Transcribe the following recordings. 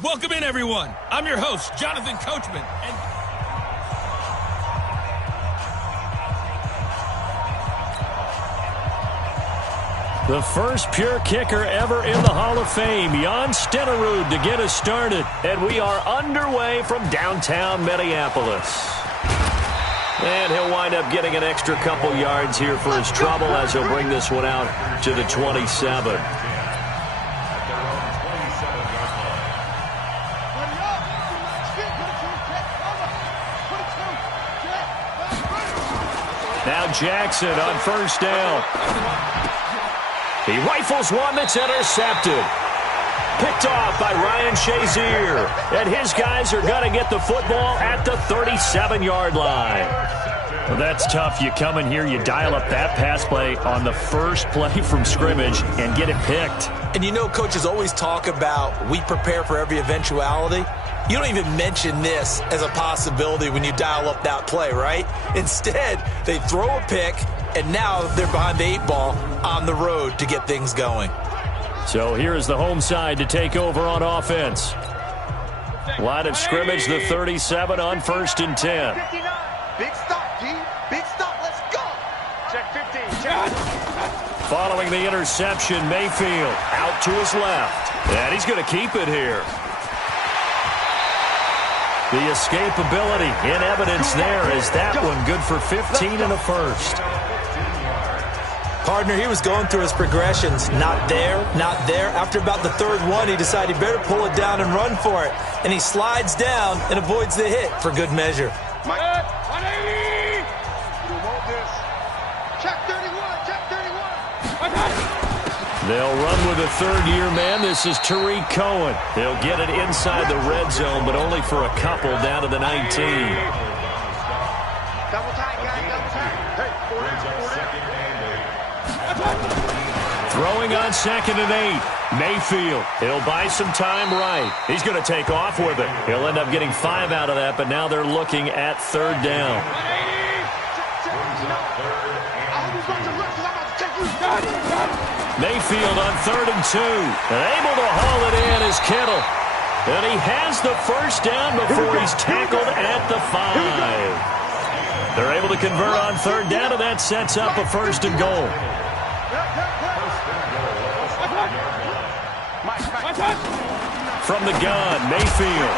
Welcome in, everyone. I'm your host, Jonathan Coachman. The first pure kicker ever in the Hall of Fame, Jan Stenerud, to get us started. And we are underway from downtown Minneapolis. And he'll wind up getting an extra couple yards here for his trouble as he'll bring this one out to the 27. Now Jackson on first down. He rifles one that's intercepted. Picked off by Ryan Shazier. And his guys are going to get the football at the 37-yard line. Well, that's tough. You come in here, you dial up that pass play on the first play from scrimmage and get it picked. And you know coaches always talk about we prepare for every eventuality. You don't even mention this as a possibility when you dial up that play, right? Instead, they throw a pick, and now they're behind the 8-ball on the road to get things going. So here is the home side to take over on offense. Line of scrimmage, the 37 on 1st and 10. Big stop, G. Big stop. Let's go. Check 15. Check. Following the interception, Mayfield out to his left. And he's going to keep it here. The escapability in evidence there is that one good for 15 and a first. Partner, he was going through his progressions. Not there, not there. After about the third one, he decided he better pull it down and run for it. And he slides down and avoids the hit for good measure. 180. You want this. Check 31. Check 31. They'll run with a third-year man. This is Tariq Cohen. He'll get it inside the red zone, but only for a couple down to the 19. Double tight, guys. Double tight. Hey, 4 Throwing on 2nd and 8. Mayfield. He'll buy some time right. He's going to take off with it. He'll end up getting 5 out of that, but now they're looking at 3rd down. 180. Mayfield on 3rd and 2. And able to haul it in is Kittle. And he has the first down before he's tackled at the 5. They're able to convert on 3rd down, and that sets up a 1st and goal. From the gun, Mayfield.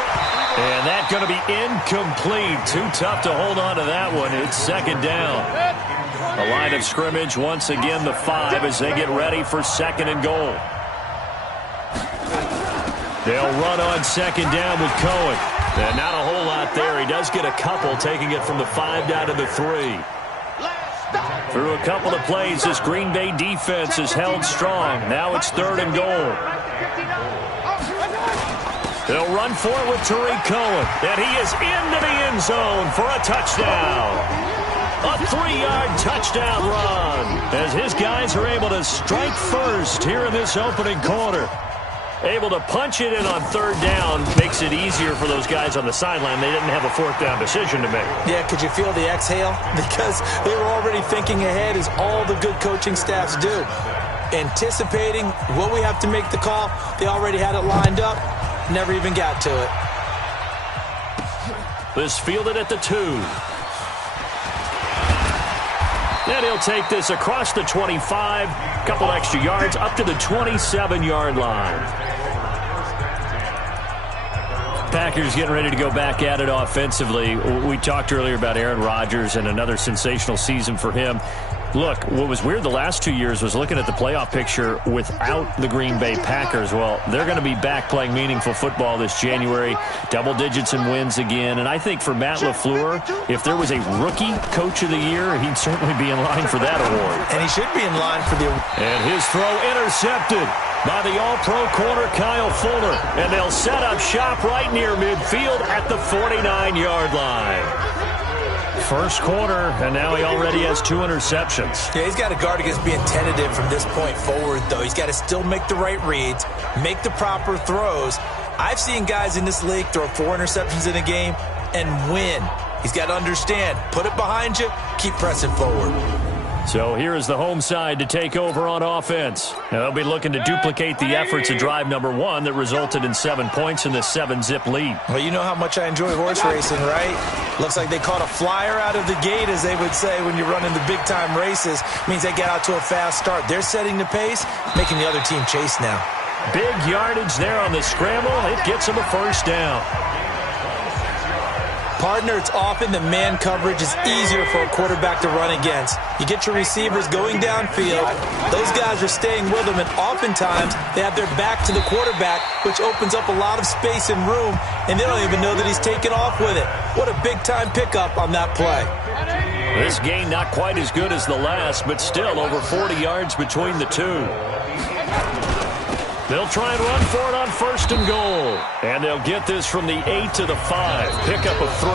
And that's going to be incomplete. Too tough to hold on to that one. It's 2nd down. The line of scrimmage, once again, the 5 as they get ready for 2nd and goal. They'll run on 2nd down with Cohen. And not a whole lot there. He does get a couple, taking it from the 5 down to the 3. Through a couple of plays, this Green Bay defense is held strong. Now it's 3rd and goal. They'll run for it with Tariq Cohen. And he is into the end zone for a touchdown. A 3-yard touchdown run as his guys are able to strike first here in this opening quarter. Able to punch it in on 3rd down makes it easier for those guys on the sideline. They didn't have a 4th down decision to make. Yeah, could you feel the exhale? Because they were already thinking ahead, as all the good coaching staffs do. Anticipating what we have to make the call. They already had it lined up. Never even got to it. This fielded at the 2. And he'll take this across the 25, couple extra yards, up to the 27-yard line. Packers getting ready to go back at it offensively. We talked earlier about Aaron Rodgers and another sensational season for him. Look, what was weird the last 2 years was looking at the playoff picture without the Green Bay Packers. Well, they're going to be back playing meaningful football this January. Double digits in wins again. And I think for Matt LaFleur, if there was a rookie coach of the year, he'd certainly be in line for that award. And he should be in line for the award. And his throw intercepted by the all-pro corner Kyle Fuller. And they'll set up shop right near midfield at the 49-yard line. First quarter, and now he already has 2 interceptions. Yeah, he's got to guard against being tentative from this point forward, though. He's got to still make the right reads, make the proper throws. I've seen guys in this league throw 4 interceptions in a game and win. He's got to understand, put it behind you, keep pressing forward. So here is the home side to take over on offense. Now they'll be looking to duplicate the efforts of drive number 1 that resulted in 7 points in this 7-zip lead. Well, you know how much I enjoy horse racing, right? Looks like they caught a flyer out of the gate, as they would say when you're running the big-time races. Means they get out to a fast start. They're setting the pace, making the other team chase now. Big yardage there on the scramble. It gets them a first down. Partner, it's often the man coverage is easier for a quarterback to run against. You get your receivers going downfield. Those guys are staying with them, and oftentimes they have their back to the quarterback, which opens up a lot of space and room, and they don't even know that he's taken off with it. What a big-time pickup on that play. This gain not quite as good as the last, but still over 40 yards between the two. They'll try and run for it on 1st and goal. And they'll get this from the 8 to the 5. Pickup of 3.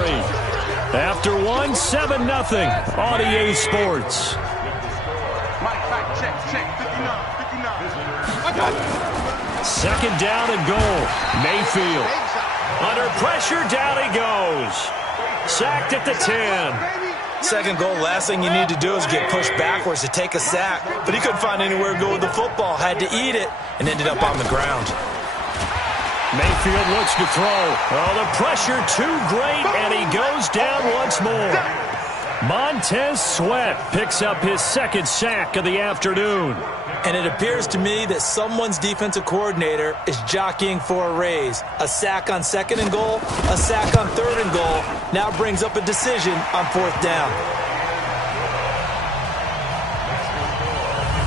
After 1, 7-0 on EA Sports. Second down and goal. Mayfield. Under pressure, down he goes. Sacked at the 10. Second goal, last thing you need to do is get pushed backwards to take a sack. But he couldn't find anywhere to go with the football. Had to eat it and ended up on the ground. Mayfield looks to throw. Oh, the pressure too great, and he goes down once more. Montez Sweat picks up his 2nd sack of the afternoon. And it appears to me that someone's defensive coordinator is jockeying for a raise. A sack on 2nd and goal, a sack on 3rd and goal. Now brings up a decision on 4th down.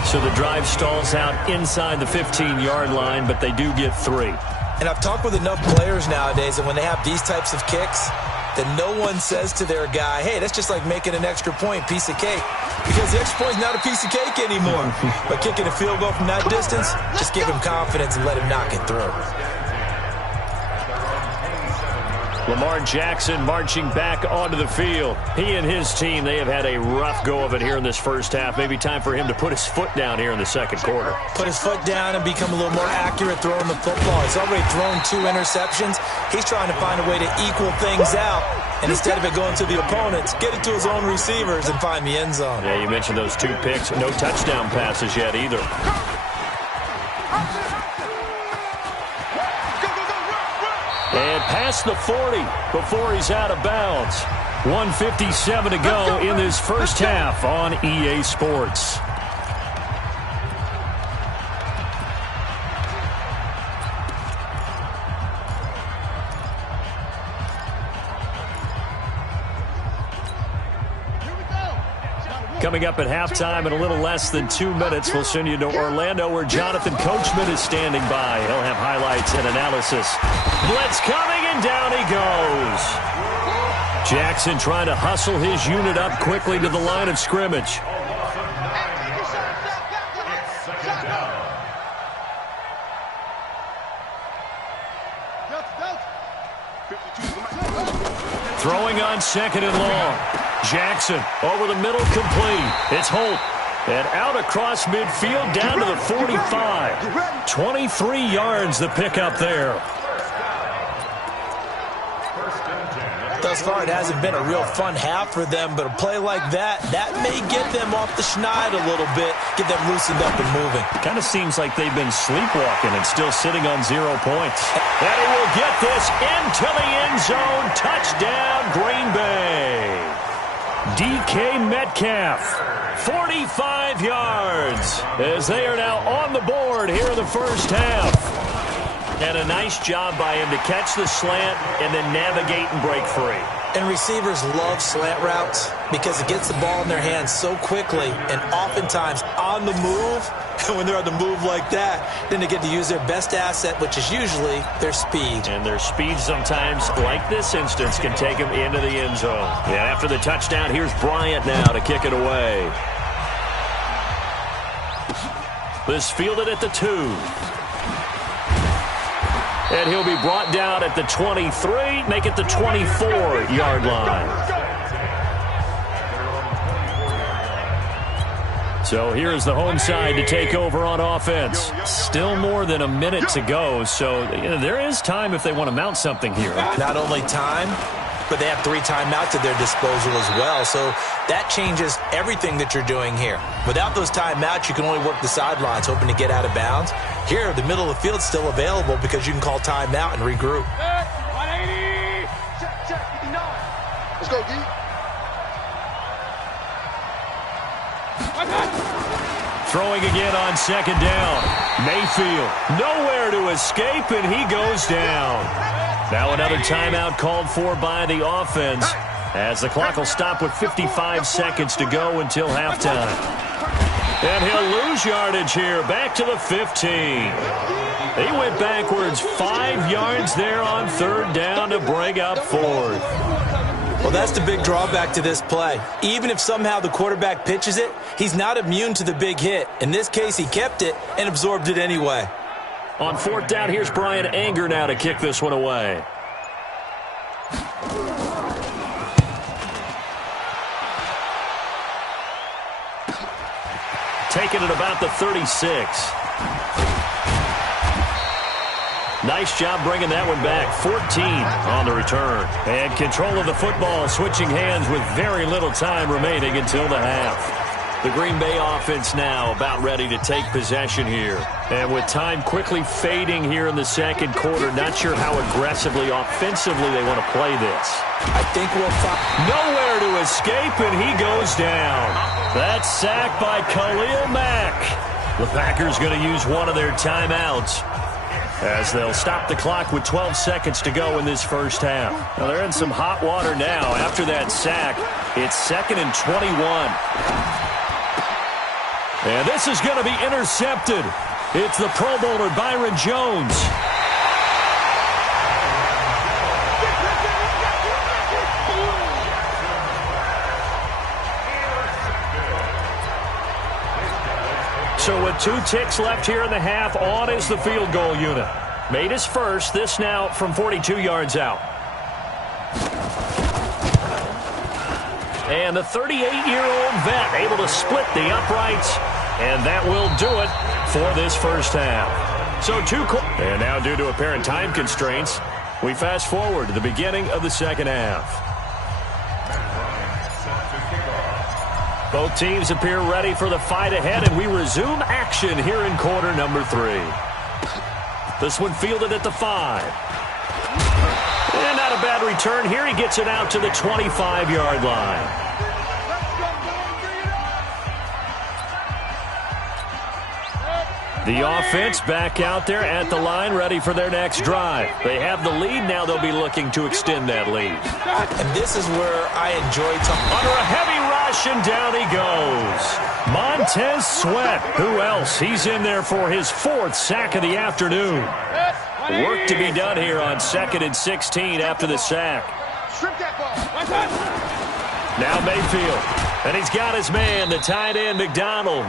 So the drive stalls out inside the 15-yard line, but they do get 3. And I've talked with enough players nowadays that when they have these types of kicks, that no one says to their guy, hey, that's just like making an extra point, piece of cake. Because the extra point's not a piece of cake anymore. But kicking a field goal from that distance, just give him confidence and let him knock it through. Lamar Jackson marching back onto the field. He and his team, they have had a rough go of it here in this first half. Maybe time for him to put his foot down here in the 2nd quarter. Put his foot down and become a little more accurate throwing the football. He's already thrown 2 interceptions. He's trying to find a way to equal things out. And instead of it going to the opponents, get it to his own receivers and find the end zone. Yeah, you mentioned those 2 picks. No touchdown passes yet either. And past the 40 before he's out of bounds. 1:57 to go in this first half on EA Sports. Coming up at halftime in a little less than 2 minutes, we'll send you to Orlando where Jonathan Coachman is standing by. He'll have highlights and analysis. Blitz coming, and down he goes. Jackson trying to hustle his unit up quickly to the line of scrimmage. Throwing on 2nd and long. Jackson over the middle, complete. It's Holt. And out across midfield down to the 45. 23 yards the pickup there. Thus far, it hasn't been a real fun half for them, but a play like that may get them off the schneid a little bit, get them loosened up and moving. Kind of seems like they've been sleepwalking and still sitting on 0 points. And he will get this into the end zone. Touchdown, Green Bay. DK Metcalf, 45 yards, as they are now on the board here in the first half. And a nice job by him to catch the slant and then navigate and break free. And receivers love slant routes because it gets the ball in their hands so quickly and oftentimes on the move. And when they're on the move like that, then they get to use their best asset, which is usually their speed. And their speed sometimes, like this instance, can take them into the end zone. And after the touchdown, here's Bryant now to kick it away. This fielded at the 2. And he'll be brought down at the 23, make it the 24-yard line. So here's the home side to take over on offense. Still more than a minute to go, so there is time if they want to mount something here. Not only time, but they have 3 timeouts at their disposal as well. So that changes everything that you're doing here. Without those timeouts, you can only work the sidelines, hoping to get out of bounds. Here, the middle of the field's still available because you can call timeout and regroup. 180. Check, 59. Let's go, D. Throwing again on second down. Mayfield nowhere to escape, and he goes down. Now another timeout called for by the offense as the clock will stop with 55 seconds to go until halftime. And he'll lose yardage here, back to the 15. He went backwards 5 yards there on third down to bring up fourth. Well, that's the big drawback to this play. Even if somehow the quarterback pitches it, he's not immune to the big hit. In this case, he kept it and absorbed it anyway. On fourth down, here's Brian Anger now to kick this one away. Taking it about the 36. Nice job bringing that one back. 14 on the return. And control of the football, switching hands with very little time remaining until the half. The Green Bay offense now about ready to take possession here. And with time quickly fading here in the second quarter, not sure how aggressively, offensively they want to play this. I think we'll find nowhere to escape, and he goes down. That's sacked by Khalil Mack. The Packers going to use one of their timeouts, as they'll stop the clock with 12 seconds to go in this first half. Now they're in some hot water now. After that sack, it's 2nd and 21. And this is going to be intercepted. It's the Pro Bowler Byron Jones. So with 2 ticks left here in the half, on is the field goal unit. Made his first, this now from 42 yards out. And the 38-year-old vet able to split the uprights, and that will do it for this first half. So and now due to apparent time constraints, we fast forward to the beginning of the second half. Both teams appear ready for the fight ahead, and we resume action here in quarter number 3. This one fielded at the 5. And not a bad return here. He gets it out to the 25-yard line. The offense back out there at the line, ready for their next drive. They have the lead. Now they'll be looking to extend that lead. And this is where I enjoy talking. Under a heavy rush, and down he goes. Montez Sweat. Who else? He's in there for his 4th sack of the afternoon. Work to be done here on 2nd and 16 after the sack. Now Mayfield. And he's got his man, the tight end, McDonald.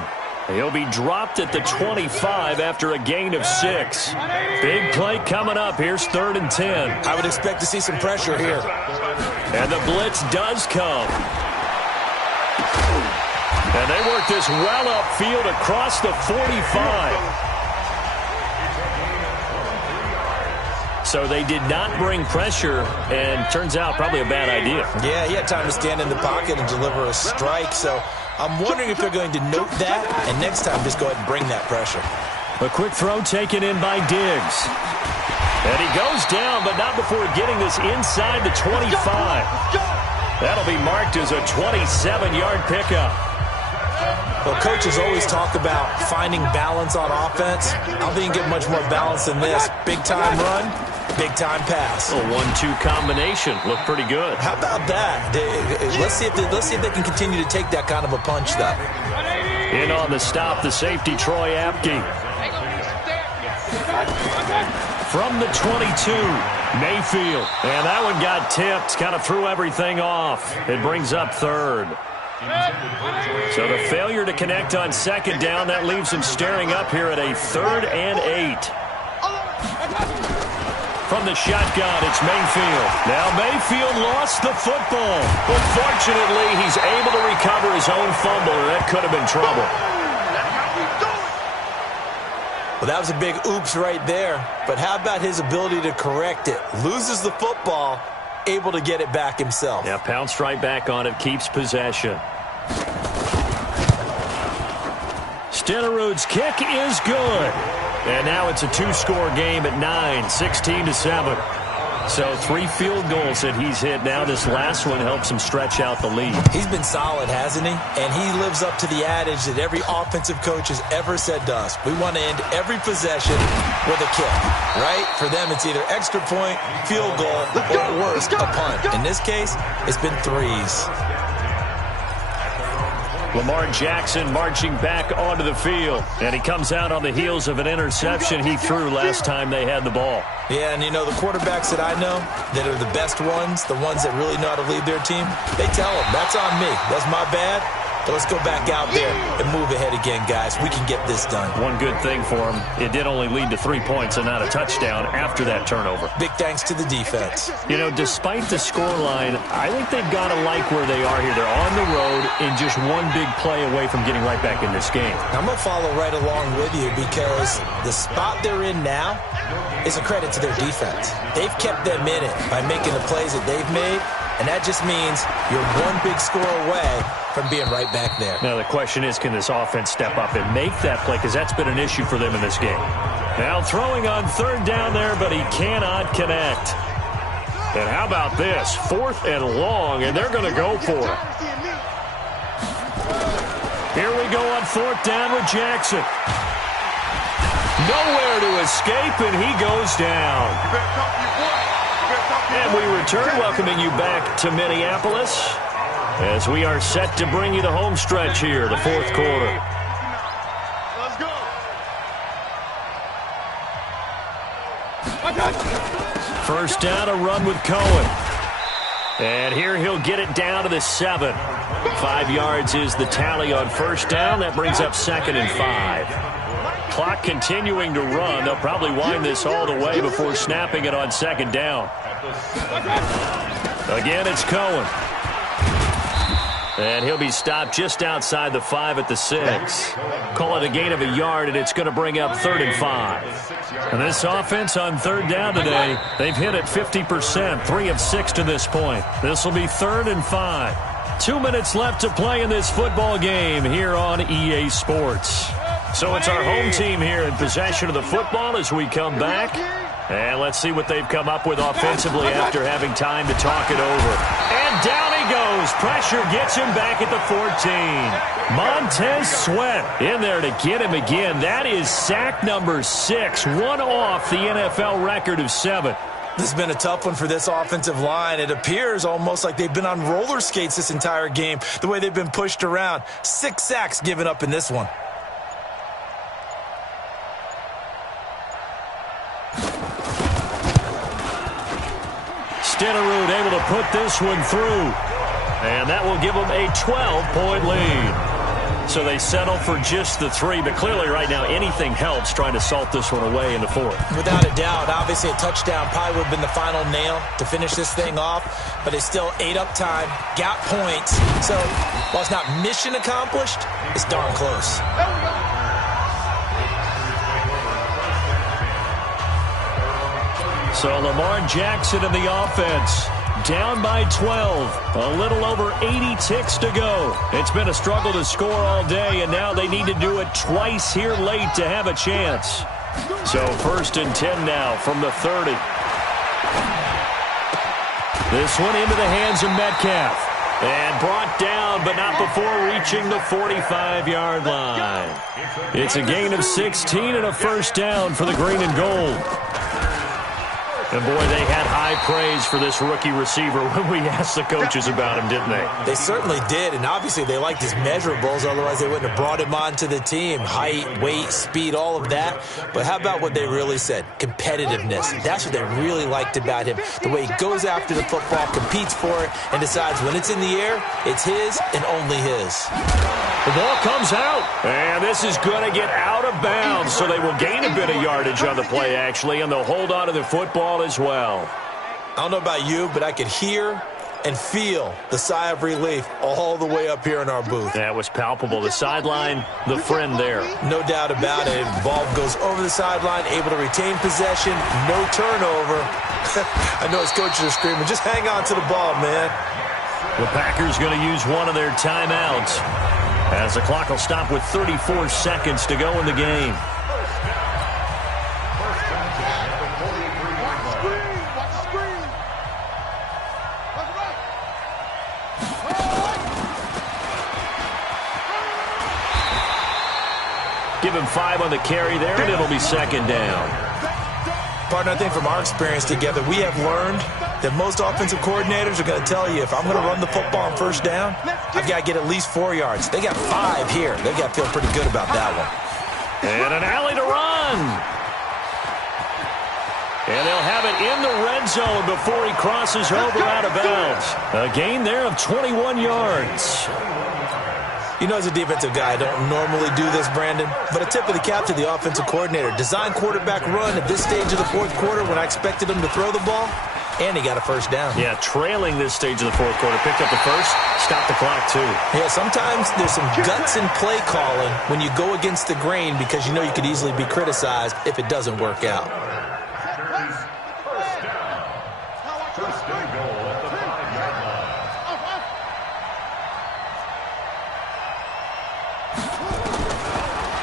He'll be dropped at the 25 after a gain of 6. Big play coming up. Here's 3rd and 10. I would expect to see some pressure here. And the blitz does come. And they work this well upfield across the 45. So they did not bring pressure, and turns out probably a bad idea. Yeah, he had time to stand in the pocket and deliver a strike. So I'm wondering if they're going to note that, and next time just go ahead and bring that pressure. A quick throw taken in by Diggs. And he goes down, but not before getting this inside the 25. That'll be marked as a 27-yard pickup. Well, coaches always talk about finding balance on offense. I don't think you get much more balance than this. Big-time run, big-time pass. A 1-2 combination. Looked pretty good. How about that? Let's see if they can continue to take that kind of a punch, though. In on the stop, the safety, Troy Apke. From the 22, Mayfield. And that one got tipped, kind of threw everything off. It brings up 3rd. So the failure to connect on 2nd down, that leaves him staring up here at a 3rd and 8. From the shotgun, it's Mayfield. Now Mayfield lost the football, but fortunately he's able to recover his own fumble, or that could have been trouble. Well, that was a big oops right there, but how about his ability to correct it? Loses the football, able to get it back himself. Yeah, pounced right back on it, keeps possession. Stenerud's kick is good. And now it's a two-score game at 9, 16-7. So 3 field goals that he's hit. Now this last one helps him stretch out the lead. He's been solid, hasn't he? And he lives up to the adage that every offensive coach has ever said to us. We want to end every possession with a kick, right? For them, it's either extra point, field goal, or worse, a punt. In this case, it's been 3s. Lamar Jackson marching back onto the field. And he comes out on the heels of an interception he threw last time they had the ball. Yeah, and you know, the quarterbacks that I know that are the best ones, the ones that really know how to lead their team, they tell them, that's on me. That's my bad. But let's go back out there and move ahead again, guys. We can get this done. One good thing for him, it did only lead to 3 points and not a touchdown after that turnover. Big thanks to the defense. You know, despite the scoreline, I think they've got to like where they are here. They're on the road and just one big play away from getting right back in this game. I'm going to follow right along with you because the spot they're in now is a credit to their defense. They've kept them in it by making the plays that they've made, and that just means you're one big score away from being right back there. Now the question is, can this offense step up and make that play? Because that's been an issue for them in this game. Now throwing on 3rd down there, but he cannot connect. And how about this? 4th and long, and they're going to go for it. Here we go on 4th down with Jackson. Nowhere to escape, and he goes down. And we return, welcoming you back to Minneapolis as we are set to bring you the home stretch here, the 4th quarter. Let's go. First down, a run with Cohen. And here he'll get it down to the 7. 5 yards is the tally on first down. That brings up 2nd and 5. Clock continuing to run. They'll probably wind this all the way before snapping it on 2nd down. Again, it's Cohen. And he'll be stopped just outside the 5 at the 6. Call it a gain of a yard, and it's going to bring up 3rd and 5. And this offense on 3rd down today, they've hit it 50%, 3 of 6 to this point. This will be 3rd and 5. 2 minutes left to play in this football game here on EA Sports. So it's our home team here in possession of the football as we come back. And let's see what they've come up with offensively after having time to talk it over. And down he goes. Pressure gets him back at the 14. Montez Sweat in there to get him again. That is sack number 6, one off the NFL record of 7. This has been a tough one for this offensive line. It appears almost like they've been on roller skates this entire game, the way they've been pushed around. 6 sacks given up in this one. Stenerud able to put this one through. And that will give them a 12-point lead. So they settle for just the 3, but clearly right now anything helps trying to salt this one away in the 4th. Without a doubt, obviously a touchdown probably would have been the final nail to finish this thing off, but it's still ate up time, got points. So while it's not mission accomplished, it's darn close. So Lamar Jackson in the offense, down by 12, a little over 80 ticks to go. It's been a struggle to score all day, and now they need to do it twice here late to have a chance. So 1st and 10 now from the 30. This one into the hands of Metcalf. And brought down, but not before reaching the 45-yard line. It's a gain of 16 and a first down for the green and gold. And, boy, they had high praise for this rookie receiver when we asked the coaches about him, didn't they? They certainly did, and obviously they liked his measurables. Otherwise, they wouldn't have brought him onto the team. Height, weight, speed, all of that. But how about what they really said? Competitiveness. That's what they really liked about him. The way he goes after the football, competes for it, and decides when it's in the air, it's his and only his. The ball comes out, and this is going to get out of bounds, so they will gain a bit of yardage on the play, actually, and they'll hold on to the football as well. I don't know about you, but I could hear and feel the sigh of relief all the way up here in our booth. That was palpable. The sideline, the friend there. No doubt about it. The ball goes over the sideline, able to retain possession, no turnover. I know his coaches are screaming, just hang on to the ball, man. The Packers going to use one of their timeouts as the clock will stop with 34 seconds to go in the game. Give him 5 on the carry there, and it'll be second down. Partner, I think from our experience together, we have learned that most offensive coordinators are going to tell you, if I'm going to run the football on first down, I've got to get at least 4 yards. They got 5 here. They've got to feel pretty good about that one. And an alley to run. And they'll have it in the red zone before he crosses over out of bounds. A gain there of 21 yards. You know, as a defensive guy, I don't normally do this, Brandon, but I tip of the cap to the offensive coordinator. Design quarterback run at this stage of the fourth quarter when I expected him to throw the ball, and he got a first down. Yeah, trailing this stage of the fourth quarter. Picked up the first, stopped the clock, too. Yeah, sometimes there's some guts in play calling when you go against the grain because you know you could easily be criticized if it doesn't work out.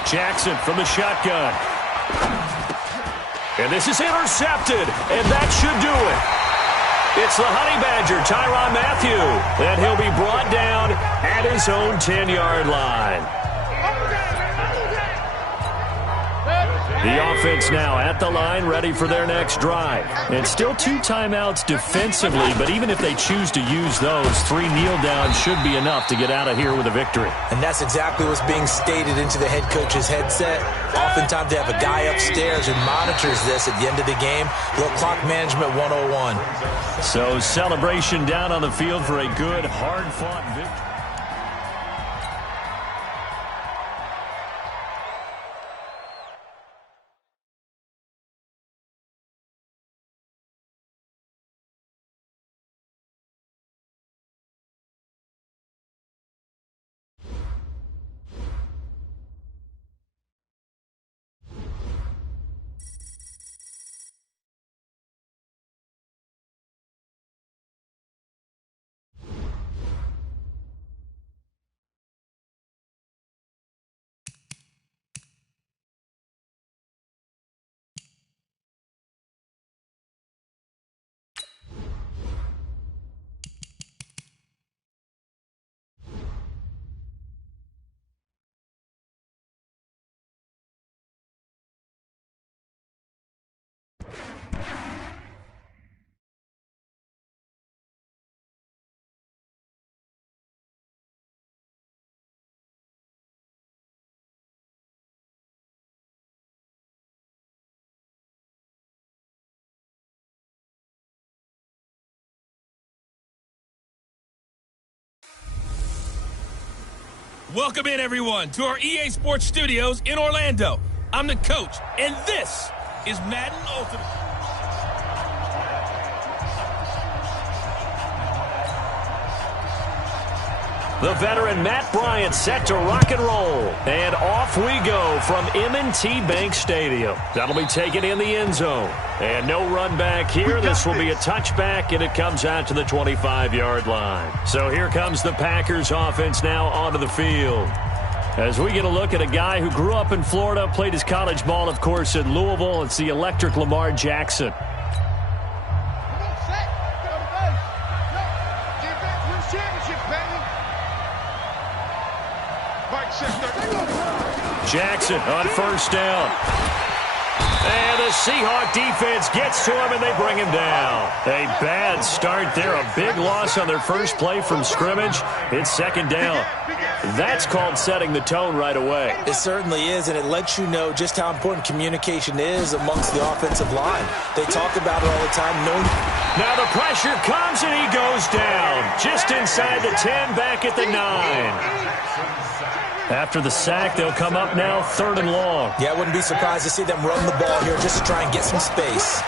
Jackson from the shotgun. And this is intercepted, and that should do it. It's the Honey Badger, Tyrann Mathieu, and he'll be brought down at his own 10-yard line. The offense now at the line, ready for their next drive. And still 2 timeouts defensively, but even if they choose to use those, 3 kneel downs should be enough to get out of here with a victory. And that's exactly what's being stated into the head coach's headset. Oftentimes they have a guy upstairs who monitors this at the end of the game. Little clock management 101. So celebration down on the field for a good, hard-fought victory. Welcome in, everyone, to our EA Sports Studios in Orlando. I'm the coach, and this is Madden Ultimate. The veteran Matt Bryant set to rock and roll. And off we go from M&T Bank Stadium. That'll be taken in the end zone. And no run back here. This will be a touchback, and it comes out to the 25-yard line. So here comes the Packers offense now onto the field. As we get a look at a guy who grew up in Florida, played his college ball, of course, in Louisville. It's the electric Lamar Jackson. Jackson on first down. And the Seahawk defense gets to him, and they bring him down. A bad start there. A big loss on their first play from scrimmage. It's second down. That's called setting the tone right away. It certainly is, and it lets you know just how important communication is amongst the offensive line. They talk about it all the time. Now the pressure comes, and he goes down. Just inside the 10, back at the 9. After the sack, they'll come up now 3rd and long. Yeah, I wouldn't be surprised to see them run the ball here just to try and get some space.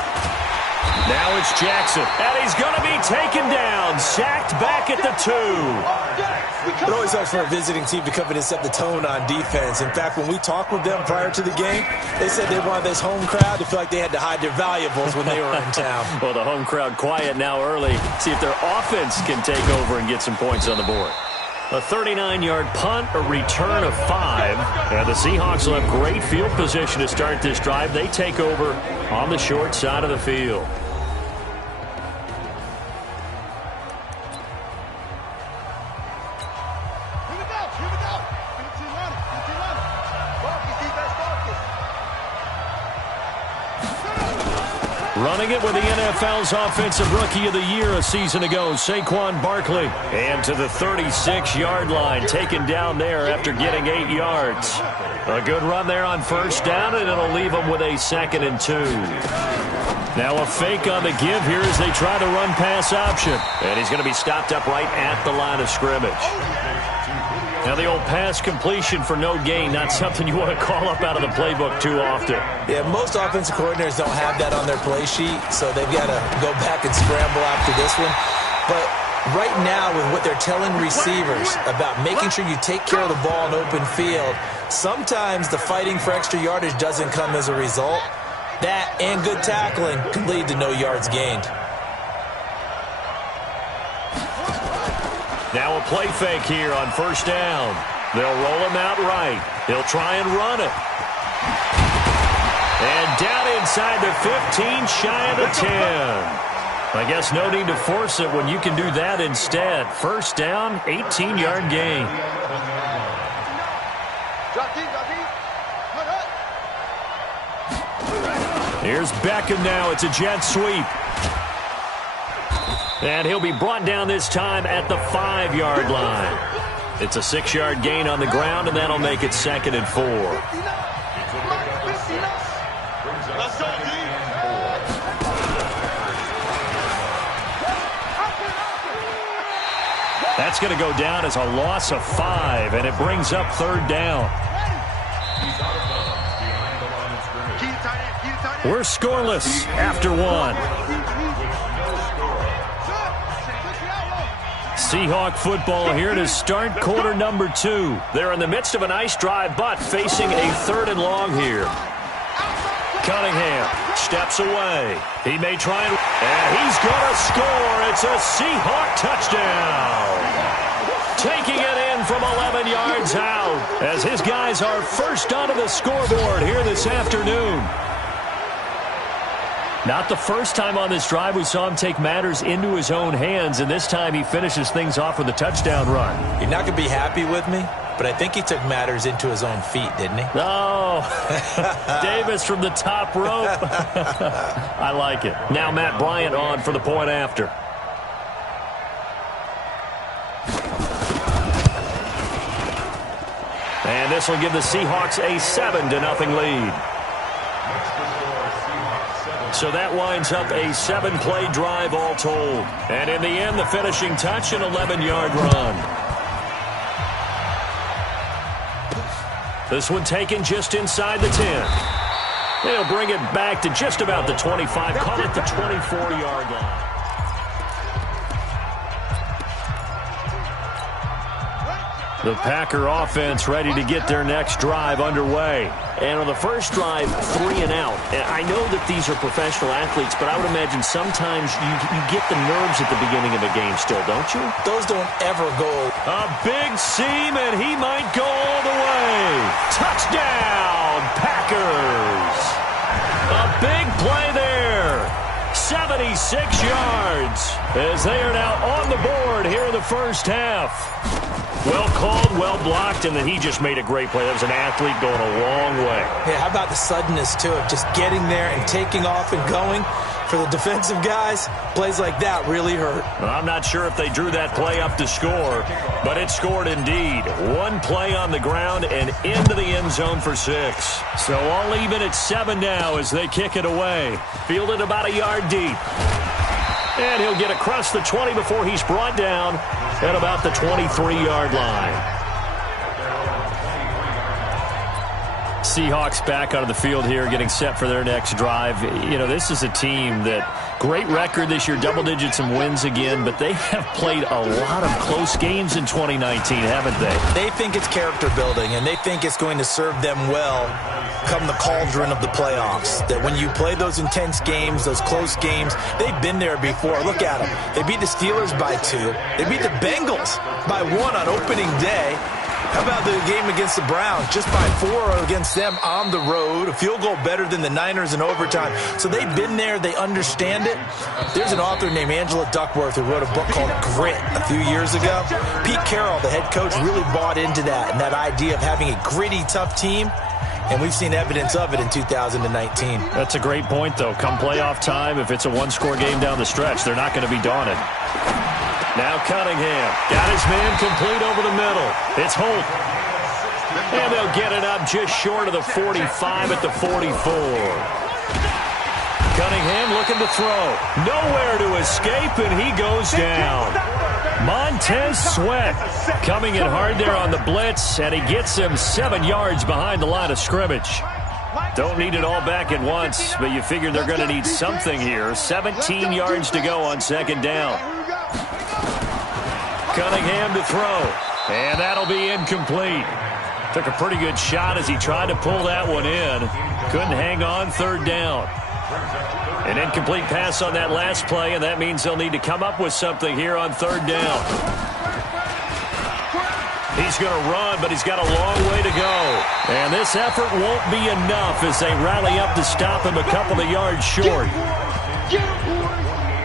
Now it's Jackson, and he's going to be taken down, sacked back at the 2. It always helps for a visiting team to come in and set the tone on defense. In fact, when we talked with them prior to the game, they said they wanted this home crowd to feel like they had to hide their valuables when they were in town. Well, the home crowd quiet now early. See if their offense can take over and get some points on the board. A 39-yard punt, a return of 5. And the Seahawks will have great field position to start this drive. They take over on the short side of the field. Running it with the NFL's Offensive Rookie of the Year a season ago, Saquon Barkley. And to the 36-yard line, taken down there after getting 8 yards. A good run there on first down, and it'll leave them with a 2nd and 2. Now a fake on the give here as they try the run-pass option. And he's going to be stopped up right at the line of scrimmage. Now the old pass completion for no gain, not something you want to call up out of the playbook too often. Yeah, most offensive coordinators don't have that on their play sheet, so they've got to go back and scramble after this one. But right now, with what they're telling receivers about making sure you take care of the ball in open field, sometimes the fighting for extra yardage doesn't come as a result. That and good tackling can lead to no yards gained. Now a play fake here on first down. They'll roll him out right. He'll try and run it. And down inside the 15, shy of the 10. I guess no need to force it when you can do that instead. First down, 18-yard gain. Here's Beckham now. It's a jet sweep. And he'll be brought down this time at the 5-yard line. It's a 6-yard gain on the ground, and that'll make it 2nd and 4. That's going to go down as a loss of 5, and it brings up 3rd down. We're scoreless after 1. Seahawk football here to start quarter number 2. They're in the midst of a nice drive, but facing a 3rd and long here. Cunningham steps away. He may try and he's going to score. It's a Seahawk touchdown. Taking it in from 11 yards out as his guys are first onto the scoreboard here this afternoon. Not the first time on this drive we saw him take matters into his own hands, and this time he finishes things off with a touchdown run. You're not going to be happy with me, but I think he took matters into his own feet, didn't he? Oh, Davis from the top rope. I like it. Now Matt Bryant on for the point after. And this will give the Seahawks a 7-0 lead. So that winds up a 7-play drive all told. And in the end, the finishing touch, an 11-yard run. This one taken just inside the 10. They'll bring it back to just about the 25. Call it the 24-yard line. The Packer offense ready to get their next drive underway. And on the first drive, 3 and out. And I know that these are professional athletes, but I would imagine sometimes you get the nerves at the beginning of a game still, don't you? Those don't ever go. A big seam, and he might go all the way. Touchdown, Packers. A big play there. 76 yards as they are now on the board here in the first half. Well called, well blocked, and then he just made a great play. That was an athlete going a long way. Yeah, how about the suddenness to it? Just getting there and taking off and going. For the defensive guys, plays like that really hurt. Well, I'm not sure if they drew that play up to score, but it scored indeed. One play on the ground and into the end zone for 6. So all even at 7 now as they kick it away. Fielded about a yard deep. And he'll get across the 20 before he's brought down at about the 23-yard line. Seahawks back onto the field here, getting set for their next drive. You know, this is a team that great record this year, double digits and wins again, but they have played a lot of close games in 2019, haven't they? They think it's character building, and they think it's going to serve them well come the cauldron of the playoffs. That when you play those intense games, those close games, they've been there before. Look at them. They beat the Steelers by 2. They beat the Bengals by 1 on opening day. How about the game against the Browns? Just by 4 against them on the road. A field goal better than the Niners in overtime. So they've been there. They understand it. There's an author named Angela Duckworth who wrote a book called Grit a few years ago. Pete Carroll, the head coach, really bought into that and that idea of having a gritty, tough team. And we've seen evidence of it in 2019. That's a great point, though. Come playoff time, if it's a one-score game down the stretch, they're not going to be daunted. Now Cunningham got his man complete over the middle. It's Holt. And they'll get it up just short of the 45 at the 44. Cunningham looking to throw. Nowhere to escape, and he goes down. Montez Sweat coming in hard there on the blitz, and he gets him 7 yards behind the line of scrimmage. Don't need it all back at once, but you figure they're going to need something here. 17 yards to go on second down. Cunningham to throw, and that'll be incomplete. Took a pretty good shot as he tried to pull that one in. Couldn't hang on, third down. An incomplete pass on that last play, and that means they'll need to come up with something here on third down. He's going to run, but he's got a long way to go. And this effort won't be enough as they rally up to stop him a couple of yards short.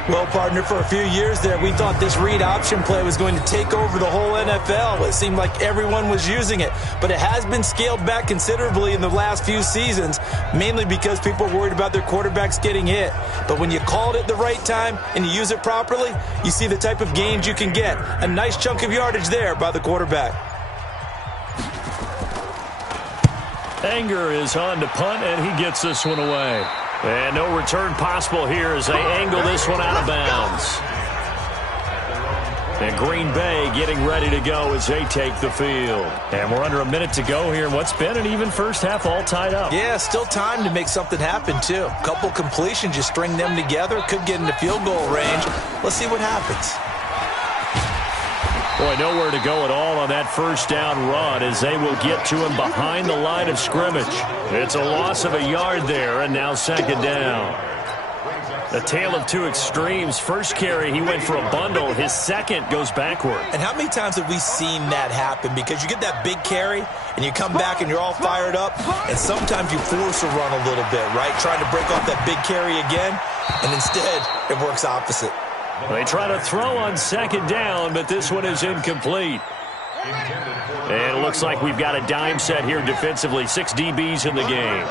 Well, partner, for a few years there, we thought this read option play was going to take over the whole NFL. It seemed like everyone was using it. But it has been scaled back considerably in the last few seasons, mainly because people are worried about their quarterbacks getting hit. But when you call it at the right time and you use it properly, you see the type of gains you can get. A nice chunk of yardage there by the quarterback. Anger is on to punt, and he gets this one away. And no return possible here as they angle this one out of bounds. And Green Bay getting ready to go as they take the field. And we're under a minute to go here. What's been an even first half, all tied up. Yeah, still time to make something happen, too. A couple completions, you string them together. Could get into field goal range. Let's see what happens. Boy, nowhere to go at all on that first down run as they will get to him behind the line of scrimmage. It's a loss of a yard there, and now second down. A tale of two extremes. First carry, he went for a bundle. His second goes backward. And how many times have we seen that happen? Because you get that big carry, and you come back and you're all fired up, and sometimes you force a run a little bit, right? Trying to break off that big carry again, and instead it works opposite. They try to throw on second down, but this one is incomplete. And it looks like we've got a dime set here defensively. 6 DBs in the game.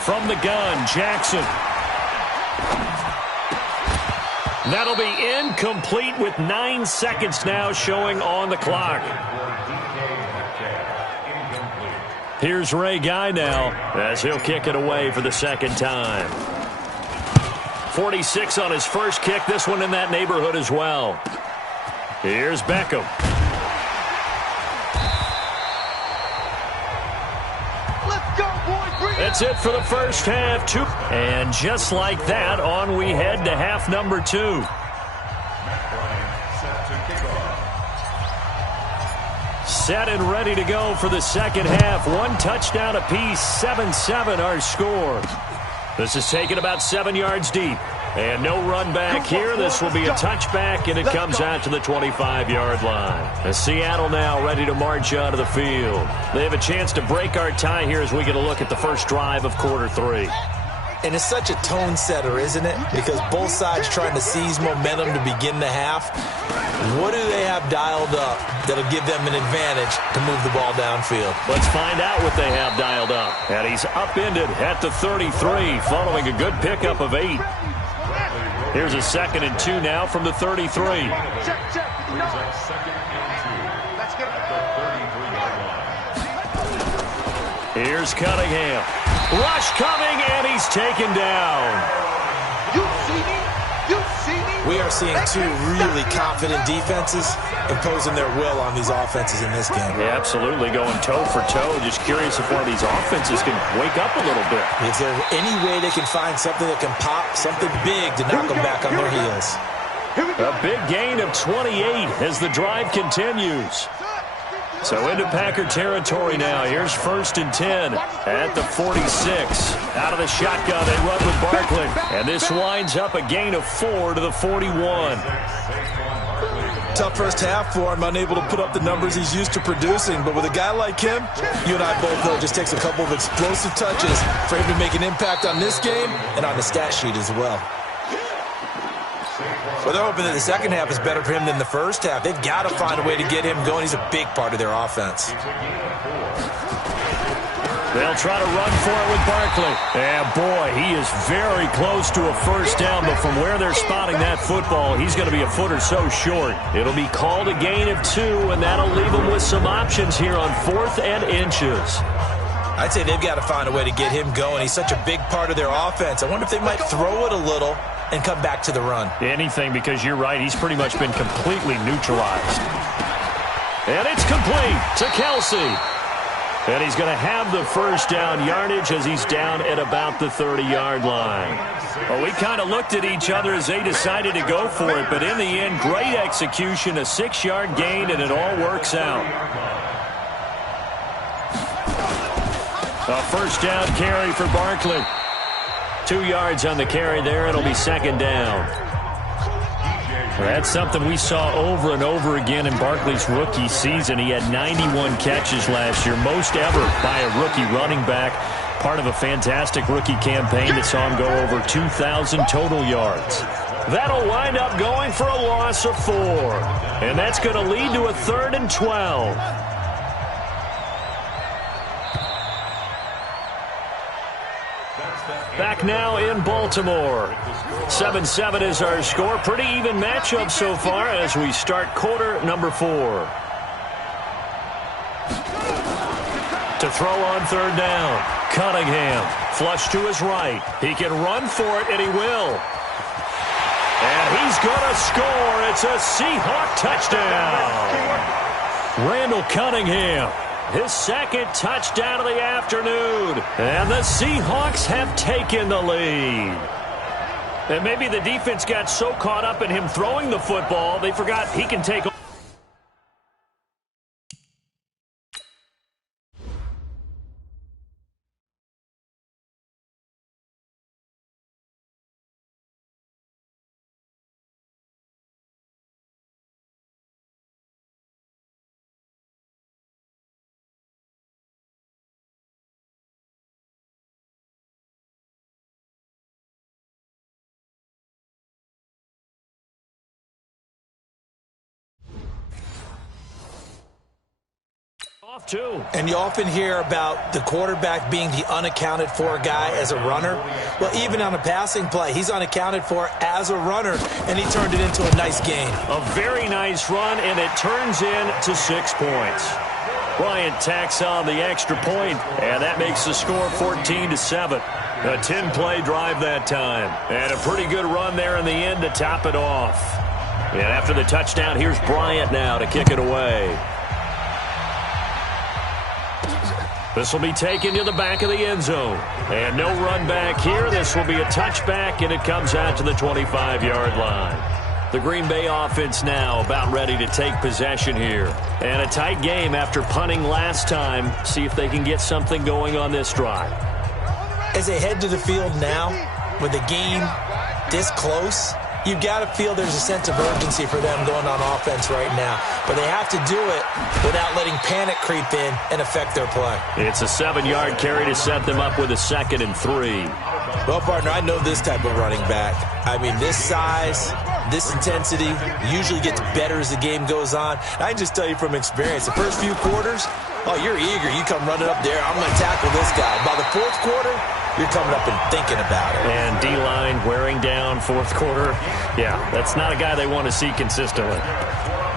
From the gun, Jackson. That'll be incomplete with 9 seconds now showing on the clock. Here's Ray Guy now as he'll kick it away for the second time. 46 on his first kick. This one in that neighborhood as well. Here's Beckham. Let's go, boys. That's it for the first half. And just like that, on we head to half number 2. Set and ready to go for the second half. 1 touchdown apiece, 7-7 our score. This is taken about 7 yards deep. And no run back here. This will be a touchback, and it comes out to the 25-yard line. As Seattle now ready to march out of the field. They have a chance to break our tie here as we get a look at the first drive of quarter 3. And it's such a tone setter, isn't it? Because both sides trying to seize momentum to begin the half. What do they have dialed up that'll give them an advantage to move the ball downfield? Let's find out what they have dialed up. And he's upended at the 33 following a good pickup of 8. Here's a 2nd and 2 now from the 33. Check. No. Let's get Here's Cunningham. Rush coming, and he's taken down. You see me? You see me? We are seeing two really confident defenses imposing their will on these offenses in this game. Yeah, absolutely, going toe for toe. Just curious if one of these offenses can wake up a little bit. Is there any way they can find something that can pop, something big to knock them back on their heels? A big gain of 28 as the drive continues. So into Packer territory now. Here's 1st and 10 at the 46. Out of the shotgun, they run with Barkley. And this winds up a gain of 4 to the 41. Tough first half for him, unable to put up the numbers he's used to producing. But with a guy like him, you and I both know it just takes a couple of explosive touches for him to make an impact on this game and on the stat sheet as well. Well, they're hoping that the second half is better for him than the first half. They've got to find a way to get him going. He's a big part of their offense. They'll try to run for it with Barkley. And, boy, he is very close to a first down, but from where they're spotting that football, he's going to be a foot or so short. It'll be called a gain of 2, and that'll leave them with some options here on 4th and inches. I'd say they've got to find a way to get him going. He's such a big part of their offense. I wonder if they might throw it a little and come back to the run. Anything, because you're right, he's pretty much been completely neutralized. And it's complete to Kelsey. And he's going to have the first down yardage as he's down at about the 30-yard line. Well, we kind of looked at each other as they decided to go for it, but in the end, great execution, a 6-yard gain, and it all works out. A first down carry for Barkley. 2 yards on the carry there. It'll be 2nd down. That's something we saw over and over again in Barkley's rookie season. He had 91 catches last year, most ever by a rookie running back. Part of a fantastic rookie campaign that saw him go over 2,000 total yards. That'll wind up going for a loss of 4. And that's going to lead to a 3rd and 12. Back now in Baltimore. 7-7 is our score. Pretty even matchup so far as we start quarter number 4. To throw on 3rd down. Cunningham, flush to his right. He can run for it, and he will. And he's going to score. It's a Seahawk touchdown. Randall Cunningham. His 2nd touchdown of the afternoon. And the Seahawks have taken the lead. And maybe the defense got so caught up in him throwing the football, they forgot he can take. And you often hear about the quarterback being the unaccounted for guy as a runner. Well, even on a passing play, he's unaccounted for as a runner, and he turned it into a nice gain. A very nice run, and it turns into 6 points. Bryant tacks on the extra point, and that makes the score 14-7. A 10-play drive that time, and a pretty good run there in the end to top it off. And after the touchdown, here's Bryant now to kick it away. This will be taken to the back of the end zone. And no run back here. This will be a touchback, and it comes out to the 25-yard line. The Green Bay offense now about ready to take possession here. And a tight game after punting last time. See if they can get something going on this drive. As they head to the field now, with the game this close, you've got to feel there's a sense of urgency for them going on offense right now. But they have to do it without letting panic creep in and affect their play. It's a 7-yard carry to set them up with a 2nd and 3. Well, partner, I know this type of running back. I mean, this size, this intensity usually gets better as the game goes on. I can just tell you from experience, the first few quarters, oh, you're eager. You come running up there, I'm going to tackle this guy. By the 4th quarter, you're coming up and thinking about it. And D-line wearing down 4th quarter. Yeah, that's not a guy they want to see consistently.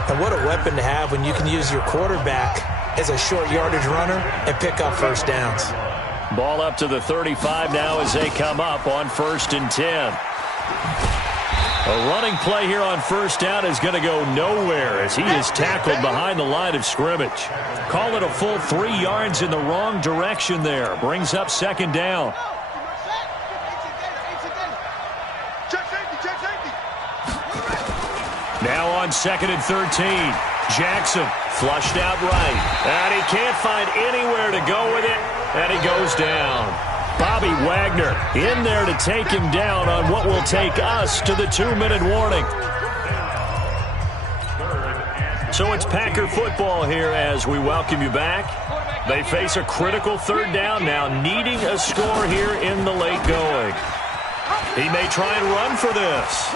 And what a weapon to have when you can use your quarterback as a short yardage runner and pick up first downs. Ball up to the 35 now as they come up on 1st and 10. A running play here on first down is going to go nowhere as he is tackled behind the line of scrimmage. Call it a full 3 yards in the wrong direction there. Brings up second down. Now on 2nd and 13. Jackson flushed out right. And he can't find anywhere to go with it. And he goes down. Bobby Wagner in there to take him down on what will take us to the 2-minute warning. So it's Packer football here as we welcome you back. They face a critical 3rd down now, needing a score here in the late going. He may try and run for this.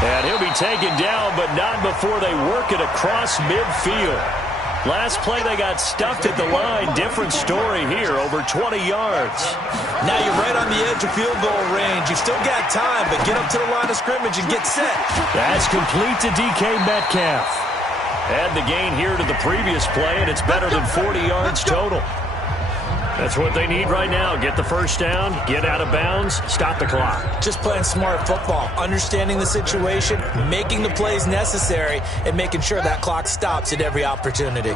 And he'll be taken down, but not before they work it across midfield. Last play, they got stuffed at the line. Different story here, over 20 yards. Now you're right on the edge of field goal range. You've still got time, but get up to the line of scrimmage and get set. That's complete to DK Metcalf. Add the gain here to the previous play, and it's better than 40 yards total. That's what they need right now. Get the first down, get out of bounds, stop the clock. Just playing smart football, understanding the situation, making the plays necessary, and making sure that clock stops at every opportunity.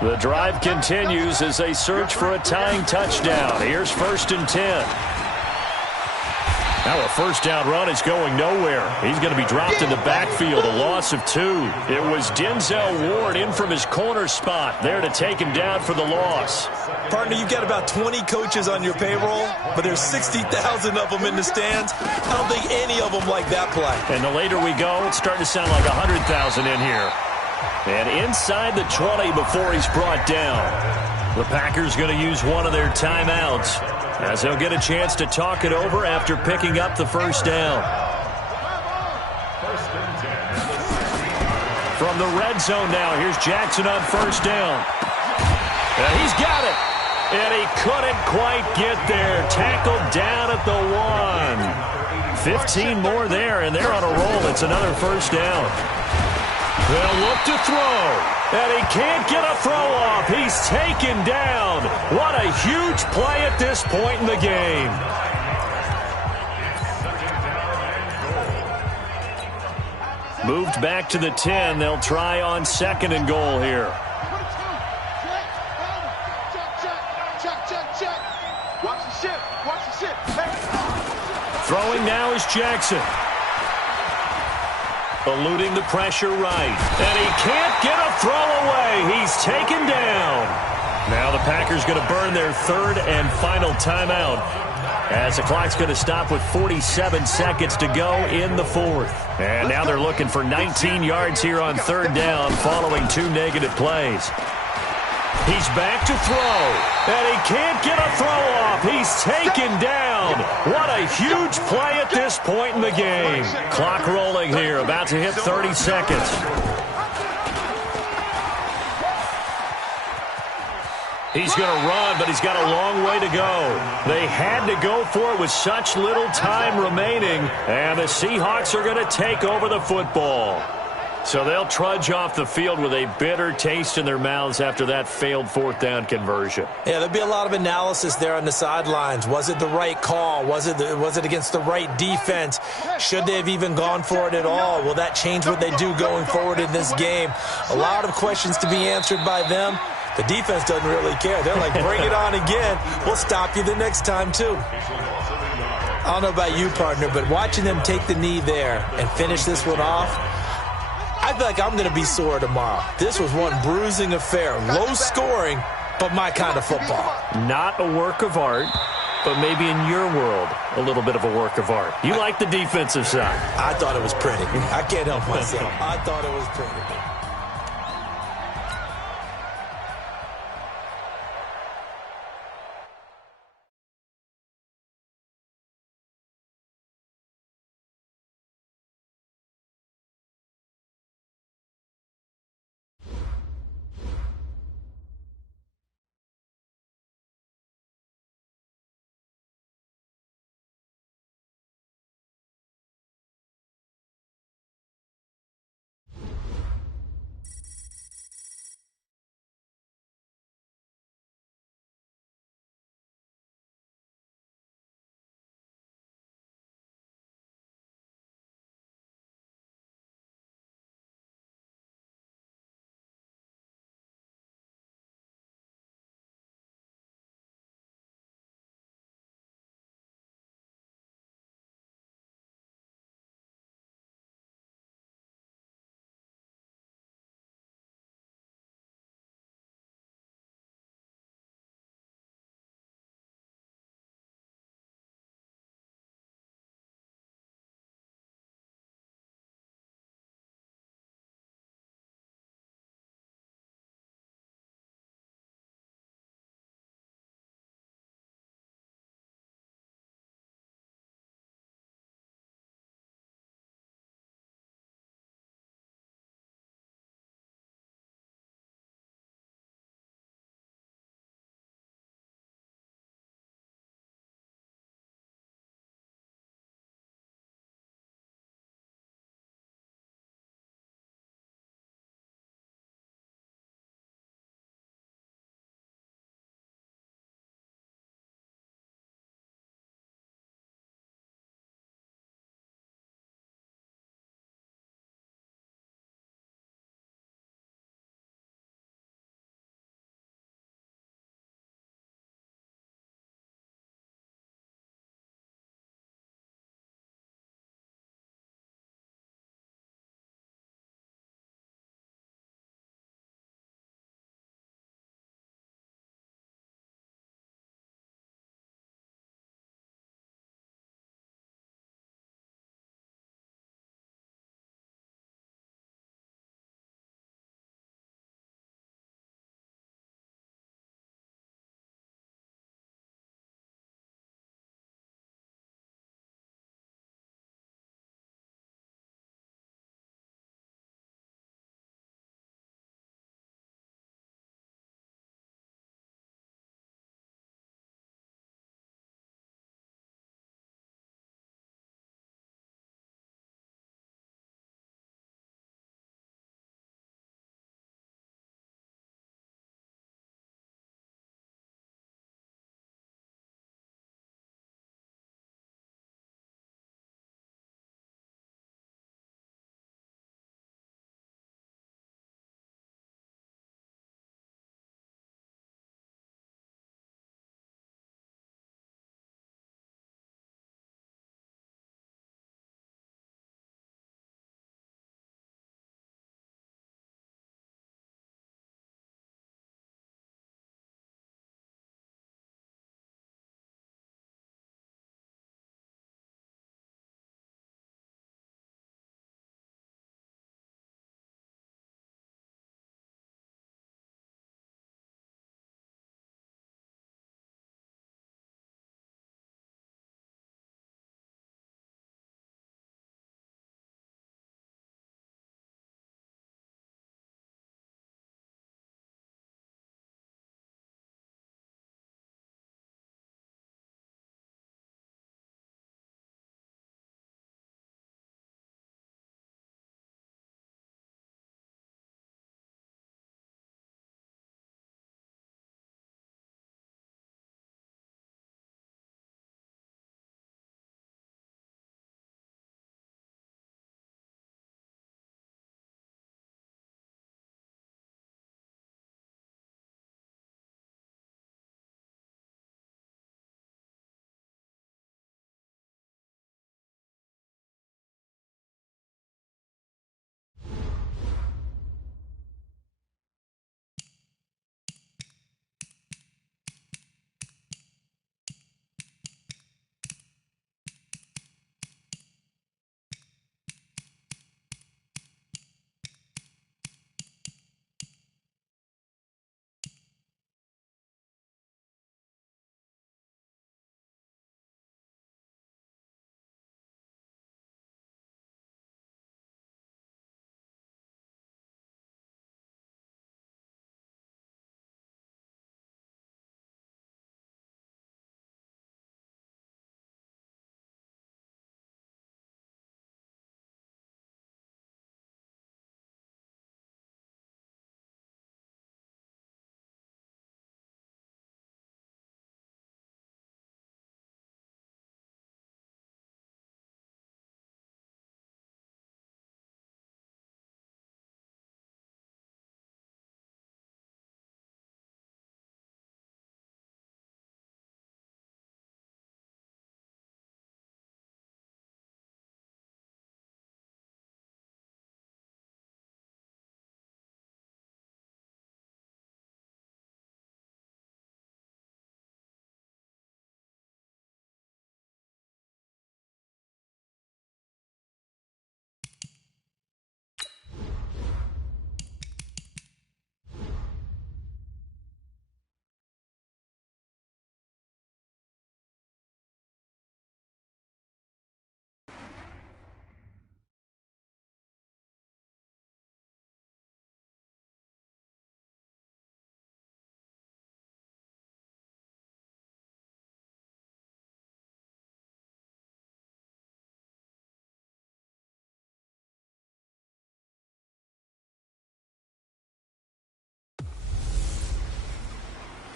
The drive continues as they search for a tying touchdown. Here's 1st and 10. Now a first down run is going nowhere. He's going to be dropped in the backfield, a loss of 2. It was Denzel Ward in from his corner spot there to take him down for the loss. Partner, you've got about 20 coaches on your payroll, but there's 60,000 of them in the stands. I don't think any of them like that play. And the later we go, it's starting to sound like 100,000 in here. And inside the 20 before he's brought down. The Packers going to use one of their timeouts as they'll get a chance to talk it over after picking up the first down. From the red zone now, here's Jackson on first down. And he's got it. And he couldn't quite get there. Tackled down at the 1. 15 more there, and they're on a roll. It's another first down. They'll look to throw. And he can't get a throw off. He's taken down. What a huge play at this point in the game. Moved back to the 10. They'll try on 2nd and goal here. Throwing now is Jackson. Eluding the pressure right. And he can't get a throw away. He's taken down. Now the Packers going to burn their 3rd and final timeout as the clock's going to stop with 47 seconds to go in the 4th. And now they're looking for 19 yards here on 3rd down following 2 negative plays. He's back to throw, and he can't get a throw off. He's taken down. What a huge play at this point in the game. Clock rolling here, about to hit 30 seconds. He's going to run, but he's got a long way to go. They had to go for it with such little time remaining, and the Seahawks are going to take over the football. So they'll trudge off the field with a bitter taste in their mouths after that failed 4th down conversion. Yeah, there'll be a lot of analysis there on the sidelines. Was it the right call? Was it against the right defense? Should they have even gone for it at all? Will that change what they do going forward in this game? A lot of questions to be answered by them. The defense doesn't really care. They're like, bring it on again. We'll stop you the next time, too. I don't know about you, partner, but watching them take the knee there and finish this one off, I feel like I'm going to be sore tomorrow. This was one bruising affair. Low scoring, but my kind of football. Not a work of art, but maybe in your world, a little bit of a work of art. You like the defensive side. I thought it was pretty. I can't help myself. I thought it was pretty.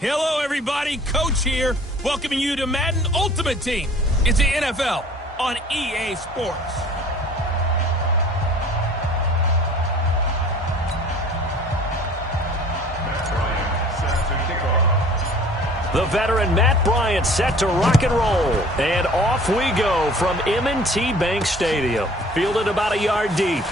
Hello, everybody. Coach here, welcoming you to Madden Ultimate Team. It's the NFL on EA Sports. The veteran Matt Bryant set to rock and roll. And off we go from M&T Bank Stadium. Fielded about a yard deep.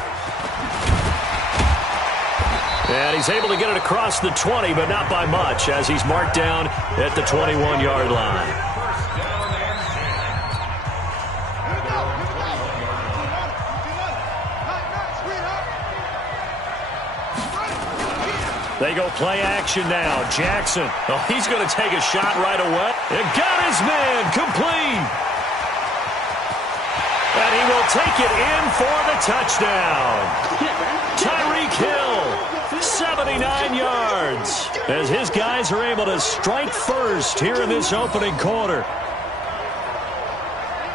And he's able to get it across the 20, but not by much, as he's marked down at the 21-yard line. They go play action now. Jackson. Oh, he's going to take a shot right away. It got his man complete. And he will take it in for the touchdown. Tyreek Hill, 79 yards, as his guys are able to strike first here in this opening quarter.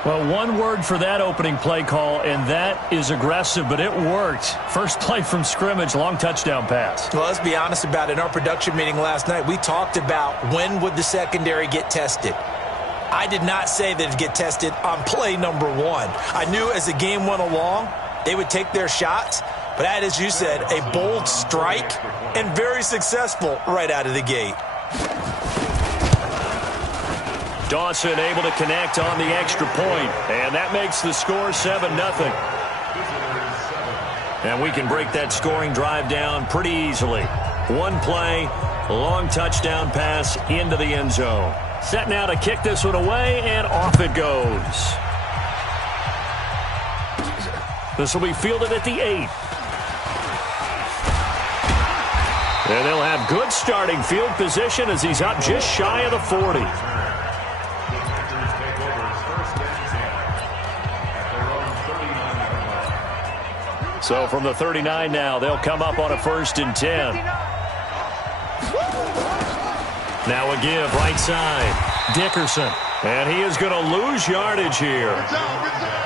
Well, one word for that opening play call, and that is aggressive, but it worked. First play from scrimmage, long touchdown pass. Well, let's be honest about it. In our production meeting last night, we talked about when would the secondary get tested. I did not say that it'd get tested on play number one. I knew as the game went along, they would take their shots, but that, as you said, a bold strike and very successful right out of the gate. Dawson able to connect on the extra point, and that makes the score 7-0. And we can break that scoring drive down pretty easily. One play, long touchdown pass into the end zone. Set now to kick this one away, and off it goes. This will be fielded at the 8. And they'll have good starting field position as he's up just shy of the 40. So from the 39 now, they'll come up on a 1st and 10. Now a give right side. Dickerson. And he is going to lose yardage here.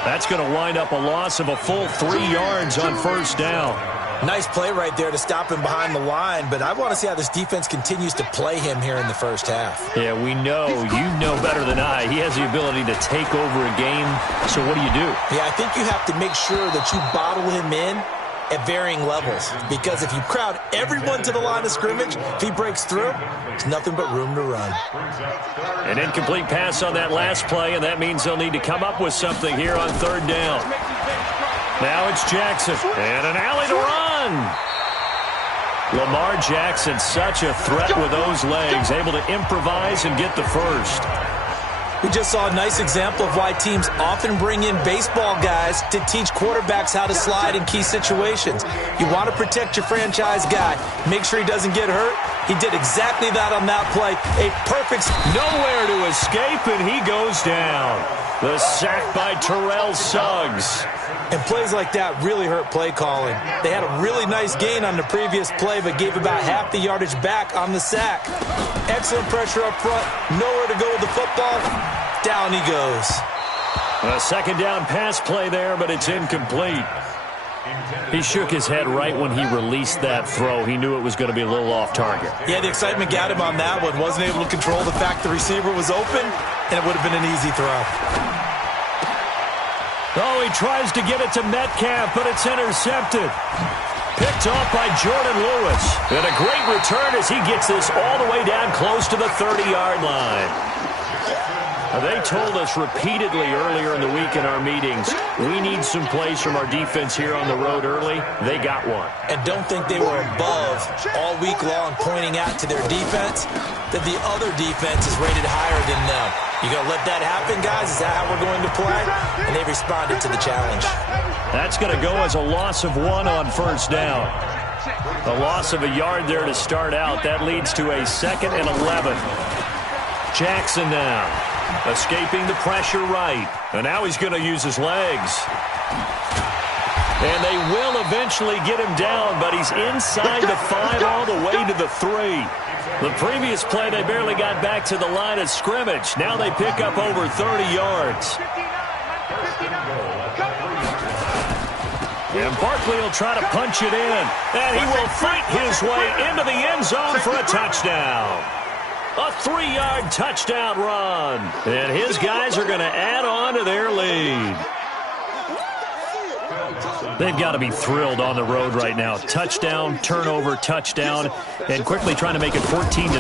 That's going to wind up a loss of a full 3 yards on 1st down. Nice play right there to stop him behind the line, but I want to see how this defense continues to play him here in the first half. Yeah, we know. You know better than I. He has the ability to take over a game, so what do you do? Yeah, I think you have to make sure that you bottle him in at varying levels, because if you crowd everyone to the line of scrimmage, if he breaks through, there's nothing but room to run. An incomplete pass on that last play, and that means they'll need to come up with something here on 3rd down. Now it's Jackson, and an alley to run. Lamar Jackson, such a threat with those legs, able to improvise and get the first. We just saw a nice example of why teams often bring in baseball guys to teach quarterbacks how to slide in key situations. You want to protect your franchise guy. Make sure he doesn't get hurt. He did exactly that on that play. A perfect... Nowhere to escape, and he goes down. The sack by Terrell Suggs. And plays like that really hurt play calling. They had a really nice gain on the previous play, but gave about half the yardage back on the sack. Excellent pressure up front. Nowhere to go with the football. Down he goes. A 2nd down pass play there, but it's incomplete. He shook his head right when he released that throw. He knew it was going to be a little off target. Yeah, the excitement got him on that one. Wasn't able to control the fact the receiver was open, and it would have been an easy throw. Oh, he tries to get it to Metcalf, but it's intercepted. Picked off by Jordan Lewis. And a great return as he gets this all the way down close to the 30-yard line. Now, they told us repeatedly earlier in the week in our meetings, we need some plays from our defense here on the road early. They got one. And don't think they were above all week long pointing out to their defense that the other defense is rated higher than them. You going to let that happen, guys? Is that how we're going to play? And they responded to the challenge. That's going to go as a loss of 1 on 1st down. A loss of a yard there to start out. That leads to a 2nd and 11. Jackson now. Escaping the pressure right. And now he's going to use his legs. And they will eventually get him down, but he's inside the 5 all the way to the 3. The previous play, they barely got back to the line of scrimmage. Now they pick up over 30 yards. And Barkley will try to punch it in. And he will fight his way into the end zone for a touchdown. A 3-yard touchdown run. And his guys are going to add on to their lead. They've got to be thrilled on the road right now. Touchdown, turnover, touchdown, and quickly trying to make it 14-0.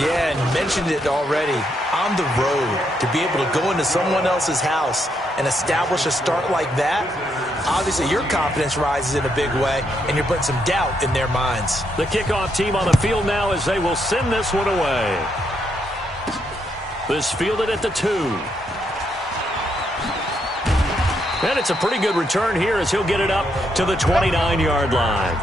Yeah, and you mentioned it already. On the road, to be able to go into someone else's house and establish a start like that, obviously your confidence rises in a big way, and you're putting some doubt in their minds. The kickoff team on the field now as they will send this one away. This fielded at the 2. And it's a pretty good return here as he'll get it up to the 29-yard line.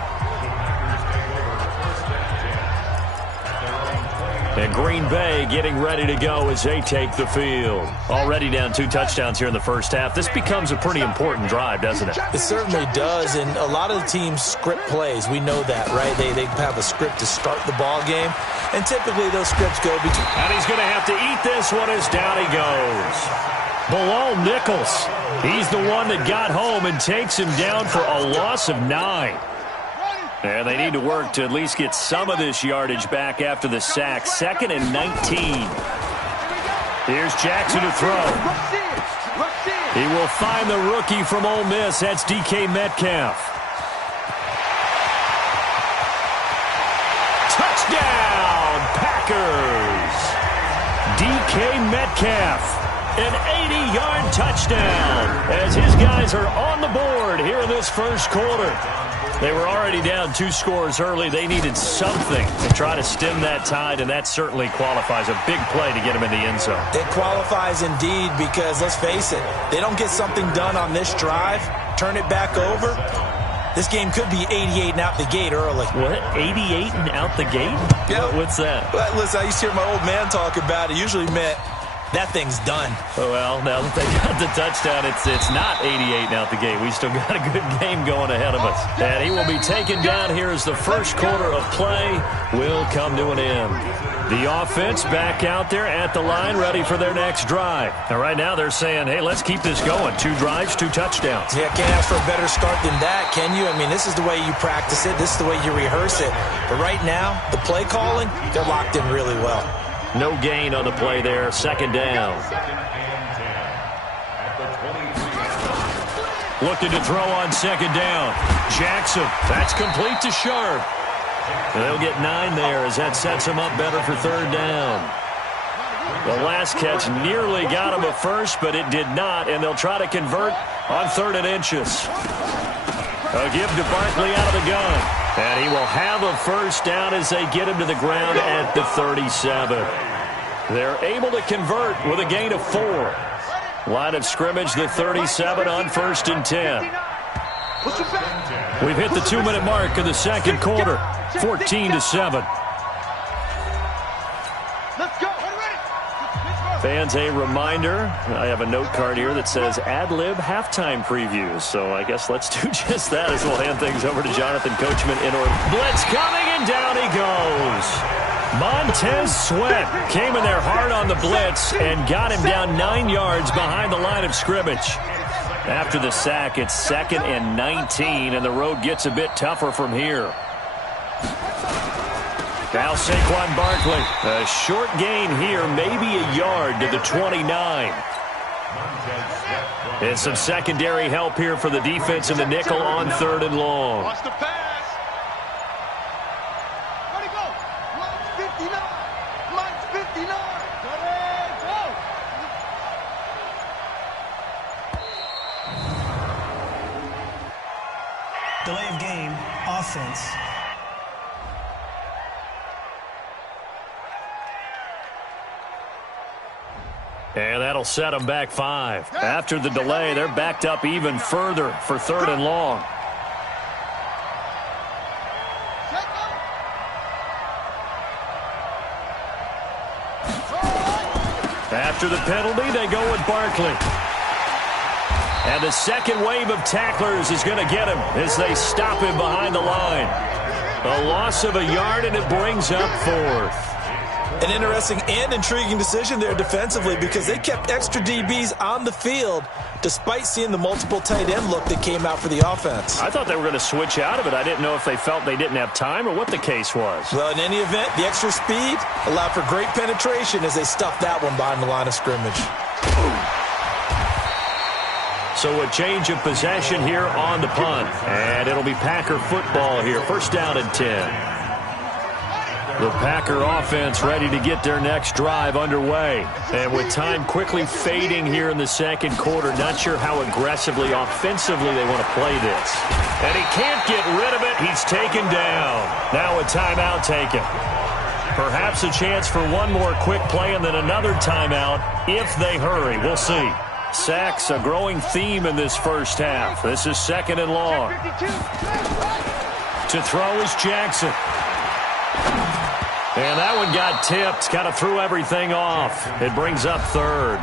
And Green Bay getting ready to go as they take the field. Already down 2 touchdowns here in the first half. This becomes a pretty important drive, doesn't it? It certainly does, and a lot of the teams script plays. We know that, right? They have a script to start the ball game, and typically those scripts go between. And he's going to have to eat this one as down he goes. Bilal Nichols, he's the one that got home and takes him down for a loss of 9. And they need to work to at least get some of this yardage back after the sack. 2nd and 19. Here's Jackson to throw. He will find the rookie from Ole Miss. That's DK Metcalf. Touchdown, Packers. DK Metcalf. An 80-yard touchdown as his guys are on the board here in this first quarter. They were already down 2 scores early. They needed something to try to stem that tide, and that certainly qualifies. A big play to get him in the end zone. It qualifies indeed because, let's face it, they don't get something done on this drive, turn it back over, this game could be 88 and out the gate early. What? 88 and out the gate? Yeah. What's that? Well, listen, I used to hear my old man talk about it. Usually meant that thing's done. Well, now that they got the touchdown, it's not 88 out the gate. We still got a good game going ahead of us. And he will be taken down here as the first quarter of play will come to an end. The offense back out there at the line, ready for their next drive. And right now they're saying, hey, let's keep this going. 2 drives, 2 touchdowns. Yeah, can't ask for a better start than that, can you? I mean, this is the way you practice it. This is the way you rehearse it. But right now, the play calling, they're locked in really well. No gain on the play there. 2nd down. Looking to throw on 2nd down. Jackson. That's complete to Sharp. They'll get 9 there as that sets them up better for 3rd down. The last catch nearly got him a first, but it did not, and they'll try to convert on 3rd and inches. A give to Barkley out of the gun. And he will have a first down as they get him to the ground at the 37. They're able to convert with a gain of 4. Line of scrimmage, the 37 on 1st and 10. We've hit the 2-minute mark of the second quarter. 14-7. Fans, a reminder, I have a note card here that says ad-lib halftime previews. So I guess let's do just that as we'll hand things over to Jonathan Coachman in order. Blitz coming, and down he goes. Montez Sweat came in there hard on the blitz and got him down 9 yards behind the line of scrimmage. After the sack, it's 2nd and 19, and the road gets a bit tougher from here. Now Saquon Barkley. A short gain here, maybe a yard to the 29. And some secondary help here for the defense in the nickel on 3rd and long. Watch the pass. Where'd he go? Line 59. Line 59. Go. Delay of game, offense. And that'll set them back 5. After the delay, they're backed up even further for 3rd and long. After the penalty, they go with Barkley. And the second wave of tacklers is going to get him as they stop him behind the line. A loss of a yard, and it brings up 4th. An interesting and intriguing decision there defensively because they kept extra DBs on the field despite seeing the multiple tight end look that came out for the offense. I thought they were going to switch out of it. I didn't know if they felt they didn't have time or what the case was. Well, in any event, the extra speed allowed for great penetration as they stuffed that one behind the line of scrimmage. So a change of possession here on the punt. And it'll be Packer football here. First down and 10. The Packer offense ready to get their next drive underway. And with time quickly fading here in the second quarter, not sure how aggressively, offensively they want to play this. And he can't get rid of it. He's taken down. Now a timeout taken. Perhaps a chance for one more quick play and then another timeout if they hurry. We'll see. Sacks, a growing theme in this first half. This is second and long. To throw is Jackson. And that one got tipped. Kind of threw everything off. It brings up third.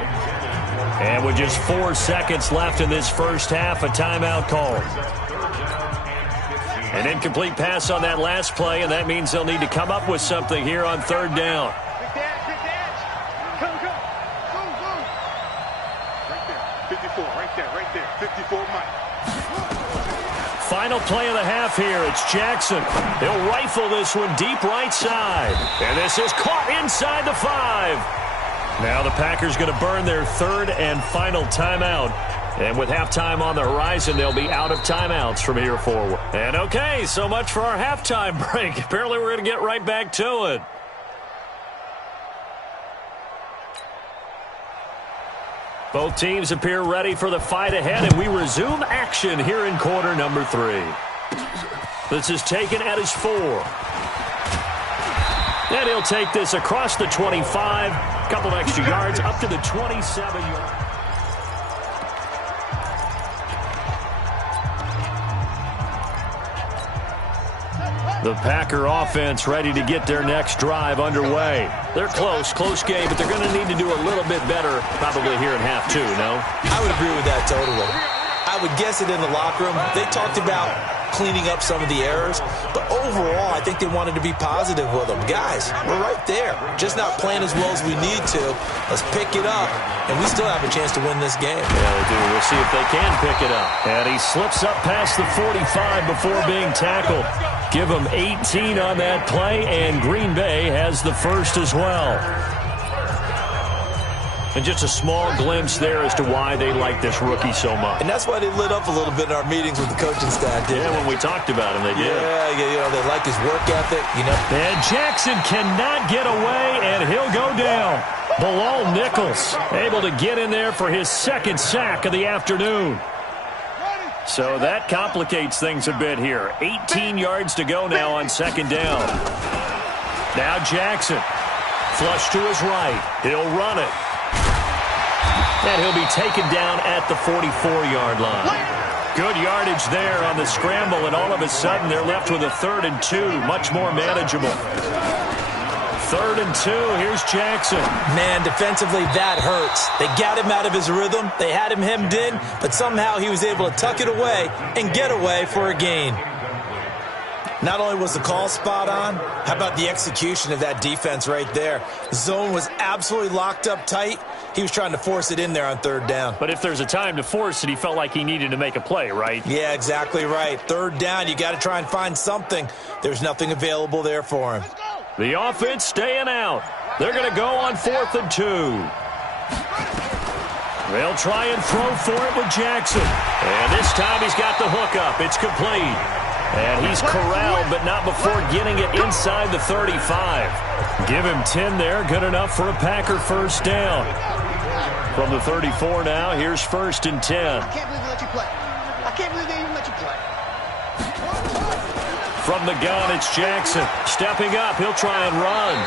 And with just 4 seconds left in this first half, a timeout called. An incomplete pass on that last play, and that means they'll need to come up with something here on third down. Final play of the half here. It's Jackson. He'll rifle this one deep right side. And this is caught inside the 5. Now the Packers going to burn their third and final timeout. And with halftime on the horizon, they'll be out of timeouts from here forward. And okay, so much for our halftime break. Apparently we're going to get right back to it. Both teams appear ready for the fight ahead, and we resume action here in quarter number 3. This is taken at his 4. And he'll take this across the 25, a couple of extra yards up to the 27-yard. The Packer offense ready to get their next drive underway. They're close game, but they're going to need to do a little bit better probably here in half 2, no? I would agree with that totally. I would guess it in the locker room. They talked about cleaning up some of the errors, but overall, I think they wanted to be positive with them. Guys, we're right there. Just not playing as well as we need to. Let's pick it up, and we still have a chance to win this game. Yeah, we do. We'll see if they can pick it up. And he slips up past the 45 before being tackled. Give him 18 on that play, and Green Bay has the first as well. And just a small glimpse there as to why they like this rookie so much. And that's why they lit up a little bit in our meetings with the coaching staff. Yeah, when we talked about him, they did. Yeah, you know, they like his work ethic, you know. And Jackson cannot get away, and he'll go down. Bilal Nichols able to get in there for his second sack of the afternoon. So that complicates things a bit here. 18 yards to go now on second down. Now Jackson. Flush to his right. He'll run it. And he'll be taken down at the 44-yard line. Good yardage there on the scramble, and all of a sudden they're left with a 3rd and 2. Much more manageable. 3rd and 2. Here's Jackson. Man, defensively, that hurts. They got him out of his rhythm. They had him hemmed in, but somehow he was able to tuck it away and get away for a gain. Not only was the call spot on, how about the execution of that defense right there? Zone was absolutely locked up tight. He was trying to force it in there on 3rd down. But if there's a time to force it, he felt like he needed to make a play, right? Yeah, exactly right. 3rd down, you got to try and find something. There's nothing available there for him. The offense staying out. They're going to go on 4th and 2. They'll try and throw for it with Jackson. And this time he's got the hook up. It's complete. And he's corralled, but not before getting it inside the 35. Give him 10 there. Good enough for a Packer first down. From the 34 now, here's 1st and 10. I can't believe they let you play. I can't believe they even let you play. From the gun, it's Jackson. Stepping up, he'll try and run.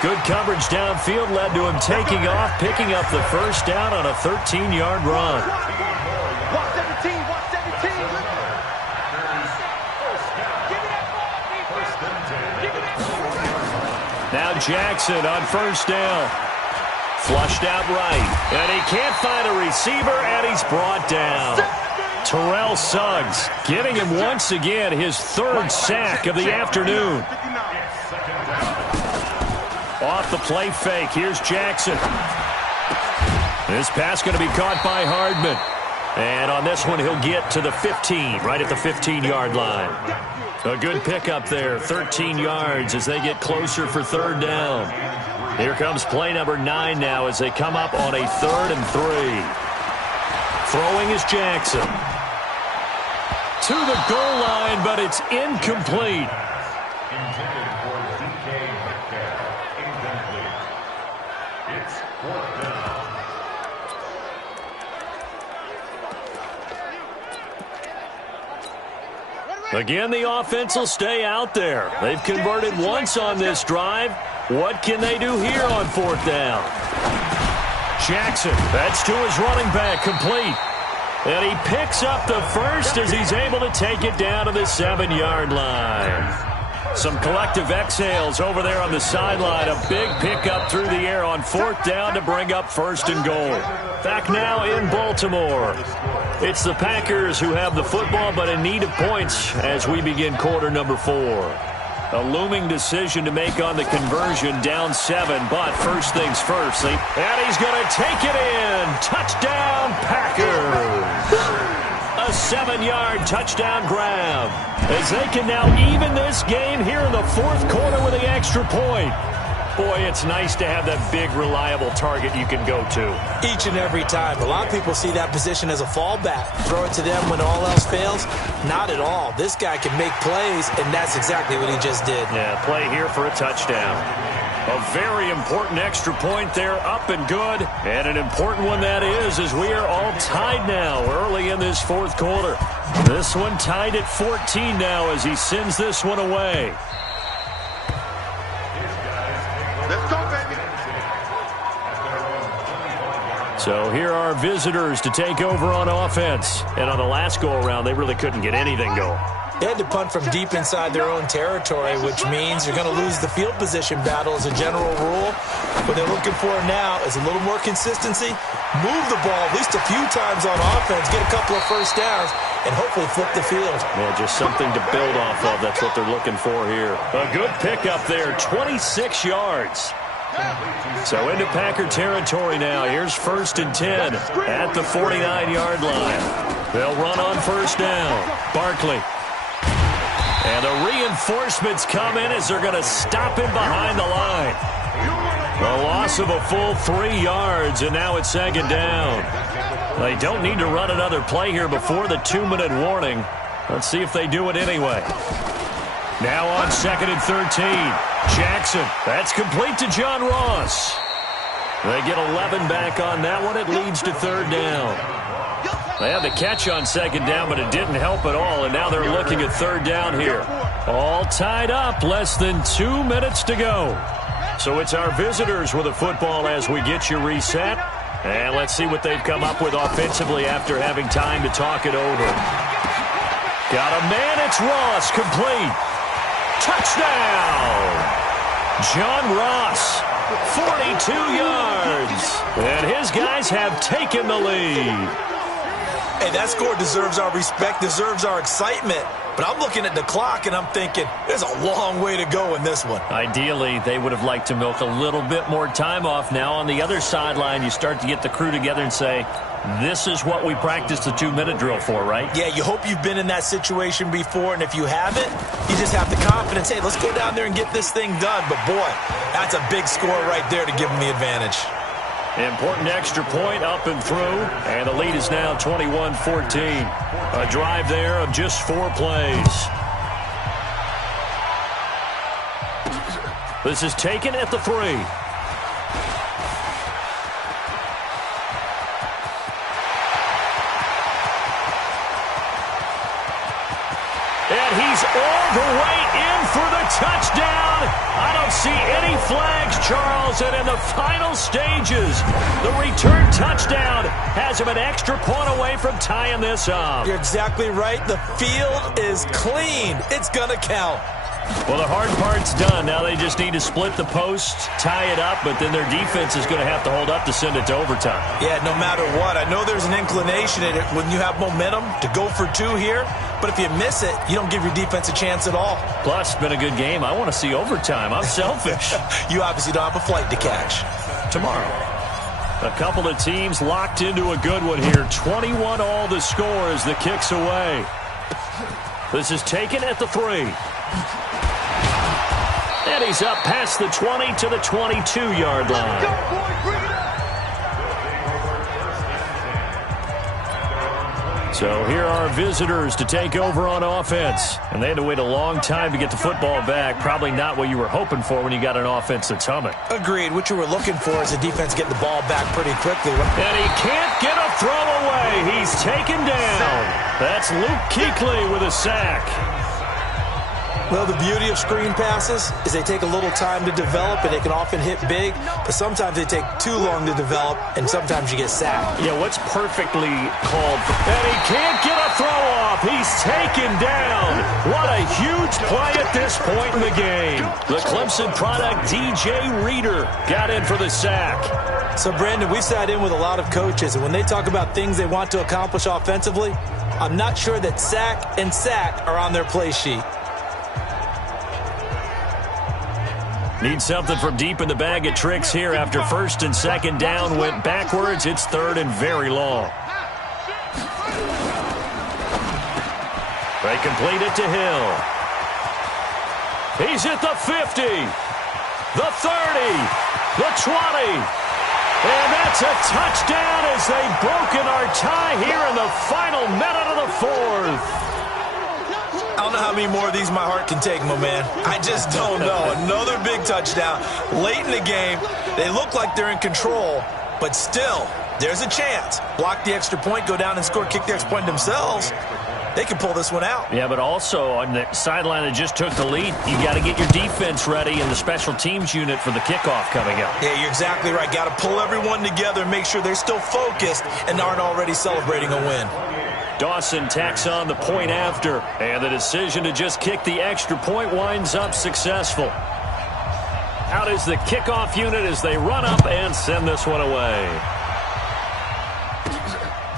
Good coverage downfield led to him taking off, picking up the first down on a 13-yard run. Watch 17, watch 17. Now Jackson on first down. Flushed out right. And he can't find a receiver, and he's brought down. Terrell Suggs getting him once again his 3rd sack of the afternoon. Off the play fake. Here's Jackson. This pass going to be caught by Hardman. And on this one, he'll get to the 15, right at the 15-yard line. A good pickup there, 13 yards as they get closer for third down. Here comes play number 9 now as they come up on a 3rd and 3. Throwing is Jackson. To the goal line, but it's incomplete. Intended for DK Metcalf. Incomplete. It's 4th down. Again, the offense will stay out there. They've converted once on this drive. What can they do here on 4th down? Jackson, that's to his running back, complete. And he picks up the first as he's able to take it down to the 7-yard line. Some collective exhales over there on the sideline. A big pickup through the air on 4th down to bring up 1st and goal. Back now in Baltimore. It's the Packers who have the football but in need of points as we begin quarter number 4. A looming decision to make on the conversion, down 7, but first things first. And he's going to take it in. Touchdown, Packers. A 7-yard touchdown grab as they can now even this game here in the 4th quarter with the extra point. Boy, it's nice to have that big, reliable target you can go to. Each and every time. A lot of people see that position as a fallback. Throw it to them when all else fails. Not at all. This guy can make plays, and that's exactly what he just did. Yeah, play here for a touchdown. A very important extra point there, up and good. And an important one that is, as we are all tied now early in this 4th quarter. This one tied at 14 now as he sends this one away. Let's go, baby. So here are visitors to take over on offense. And on the last go-around, they really couldn't get anything going. They had to punt from deep inside their own territory, which means you're going to lose the field position battle as a general rule. What they're looking for now is a little more consistency, move the ball at least a few times on offense, get a couple of first downs, and hopefully flip the field. Yeah, just something to build off of. That's what they're looking for here. A good pickup there, 26 yards. So into Packer territory now. Here's 1st and 10 at the 49-yard line. They'll run on 1st down. Barkley. And the reinforcements come in as they're going to stop him behind the line. A loss of a full 3 yards, and now it's 2nd down. They don't need to run another play here before the 2-minute warning. Let's see if they do it anyway. Now on 2nd and 13. Jackson. That's complete to John Ross. They get 11 back on that one. It leads to 3rd down. They had the catch on 2nd down, but it didn't help at all, and now they're looking at 3rd down here. All tied up, less than 2 minutes to go. So it's our visitors with the football as we get you reset. And let's see what they've come up with offensively after having time to talk it over. Got a man, it's Ross, complete. Touchdown! John Ross, 42 yards. And his guys have taken the lead. Hey, that score deserves our respect, deserves our excitement. But I'm looking at the clock, and I'm thinking, there's a long way to go in this one. Ideally, they would have liked to milk a little bit more time off. Now on the other sideline, you start to get the crew together and say, this is what we practiced the 2-minute drill for, right? Yeah, you hope you've been in that situation before, and if you haven't, you just have the confidence, hey, let's go down there and get this thing done. But, boy, that's a big score right there to give them the advantage. Important extra point up and through, and the lead is now 21-14. A drive there of just 4 plays. This is taken at the 3. And he's all the way in for the touchdown. I don't see any flags, Charles. And in the final stages, the return touchdown has him an extra point away from tying this up. You're exactly right. The field is clean. It's going to count. Well, the hard part's done. Now they just need to split the post, tie it up, but then their defense is going to have to hold up to send it to overtime. Yeah, no matter what. I know there's an inclination in it when you have momentum to go for two here, but if you miss it, you don't give your defense a chance at all. Plus, it's been a good game. I want to see overtime. I'm selfish. You obviously don't have a flight to catch. Tomorrow. A couple of teams locked into a good one here. 21-all the score as the kick's away. This is taken at the 3. And he's up past the 20 to the 22-yard line. So here are visitors to take over on offense. And they had to wait a long time to get the football back. Probably not what you were hoping for when you got an offense that's humming. Agreed. What you were looking for is a defense getting the ball back pretty quickly. And he can't get a throw away. He's taken down. That's Luke Kuechly with a sack. Well, the beauty of screen passes is they take a little time to develop, and they can often hit big, but sometimes they take too long to develop, and sometimes you get sacked. Yeah, what's perfectly called? And he can't get a throw off. He's taken down. What a huge play at this point in the game. The Clemson product, DJ Reader, got in for the sack. So, Brandon, we've sat in with a lot of coaches, and when they talk about things they want to accomplish offensively, I'm not sure that sack and sack are on their play sheet. Need something from deep in the bag of tricks here after first and second down went backwards. It's third and very long. They complete it to Hill. He's at the 50, the 30, the 20. And that's a touchdown as they've broken our tie here in the final minute of the fourth. I don't know how many more of these my heart can take, my man. I just don't know. Another big touchdown. Late in the game, they look like they're in control, but still, there's a chance. Block the extra point, go down and score, kick the extra point themselves. They can pull this one out. Yeah, but also on the sideline that just took the lead, you got to get your defense ready and the special teams unit for the kickoff coming up. Yeah, you're exactly right. Got to pull everyone together and make sure they're still focused and aren't already celebrating a win. Dawson tacks on the point after, and the decision to just kick the extra point winds up successful. Out is the kickoff unit as they run up and send this one away.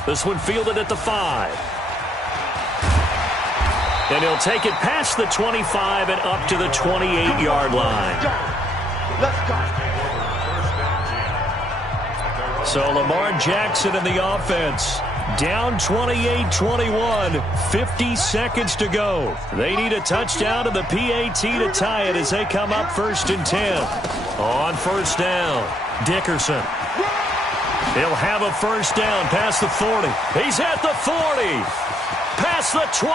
This one fielded at the 5. And he'll take it past the 25 and up to the 28-yard line. So Lamar Jackson in the offense. Down 28-21, 50 seconds to go. They need a touchdown to the PAT to tie it as they come up first and 10. On first down, Dickerson. He'll have a first down past the 40. He's at the 40, past the 20.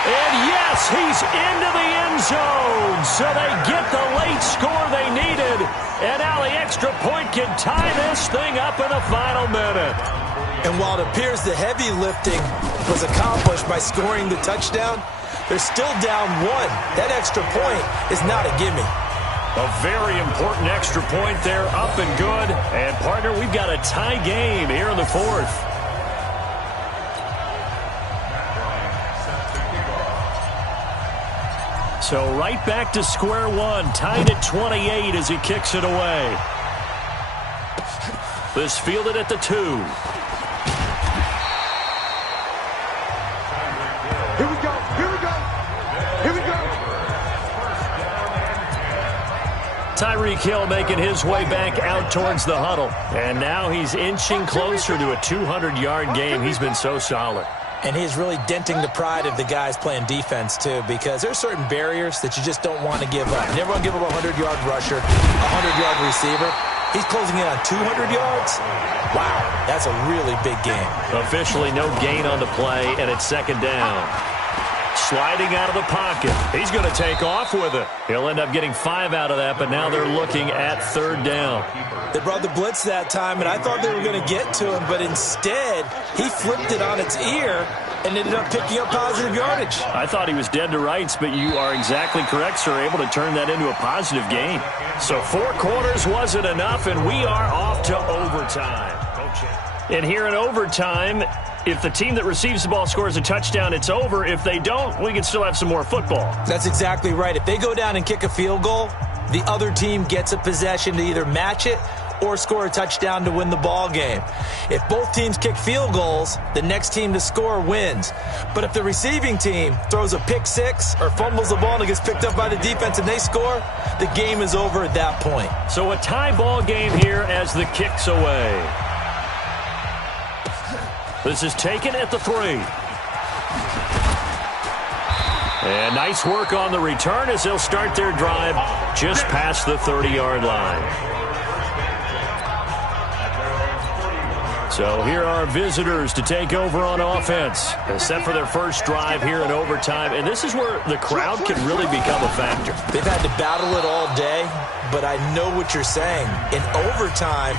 And yes, he's into the end zone. So they get the late score they needed. And now the extra point can tie this thing up in the final minute. And while it appears the heavy lifting was accomplished by scoring the touchdown, they're still down 1. That extra point is not a gimme. A very important extra point there, up and good. And, partner, we've got a tie game here in the fourth. So right back to square one, tied at 28 as he kicks it away. This fielded at the 2. Here we go. Here we go. Here we go. Tyreek Hill making his way back out towards the huddle. And now he's inching closer to a 200-yard game. He's been so solid. And he's really denting the pride of the guys playing defense, too, because there's certain barriers that you just don't want to give up. You never want to give up a 100-yard rusher, a 100-yard receiver. He's closing in on 200 yards. Wow, that's a really big game. Officially no gain on the play, and it's second down. Sliding out of the pocket. He's going to take off with it. He'll end up getting 5 out of that, but now they're looking at third down. They brought the blitz that time, and I thought they were going to get to him, but instead, he flipped it on its ear and ended up picking up positive yardage. I thought he was dead to rights, but you are exactly correct, sir, able to turn that into a positive gain. So 4 quarters wasn't enough, and we are off to overtime. And here in overtime, If the team that receives the ball scores a touchdown, it's over. If they don't, we can still have some more football. That's exactly right. If they go down and kick a field goal, the other team gets a possession to either match it or score a touchdown to win the ball game. If both teams kick field goals, the next team to score wins. But if the receiving team throws a pick six or fumbles the ball and it gets picked up by the defense and they score, the game is over at that point. So a tie ball game here as the kick's away. This is taken at the 3. And nice work on the return as they'll start their drive just past the 30-yard line. So here are visitors to take over on offense, set for their first drive here in overtime. And this is where the crowd can really become a factor. They've had to battle it all day, but I know what you're saying. In overtime,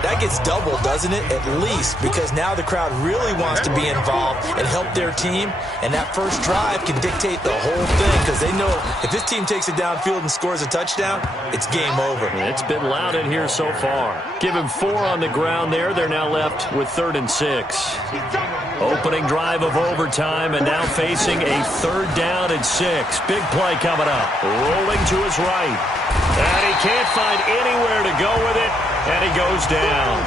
that gets doubled, doesn't it? At least, because now the crowd really wants to be involved and help their team. And that first drive can dictate the whole thing because they know if this team takes it downfield and scores a touchdown, it's game over. It's been loud in here so far. Give him 4 on the ground there. They're now left with 3rd and 6. Opening drive of overtime and now facing a 3rd down and 6. Big play coming up. Rolling to his right. And he can't find anywhere to go with it. And he goes down.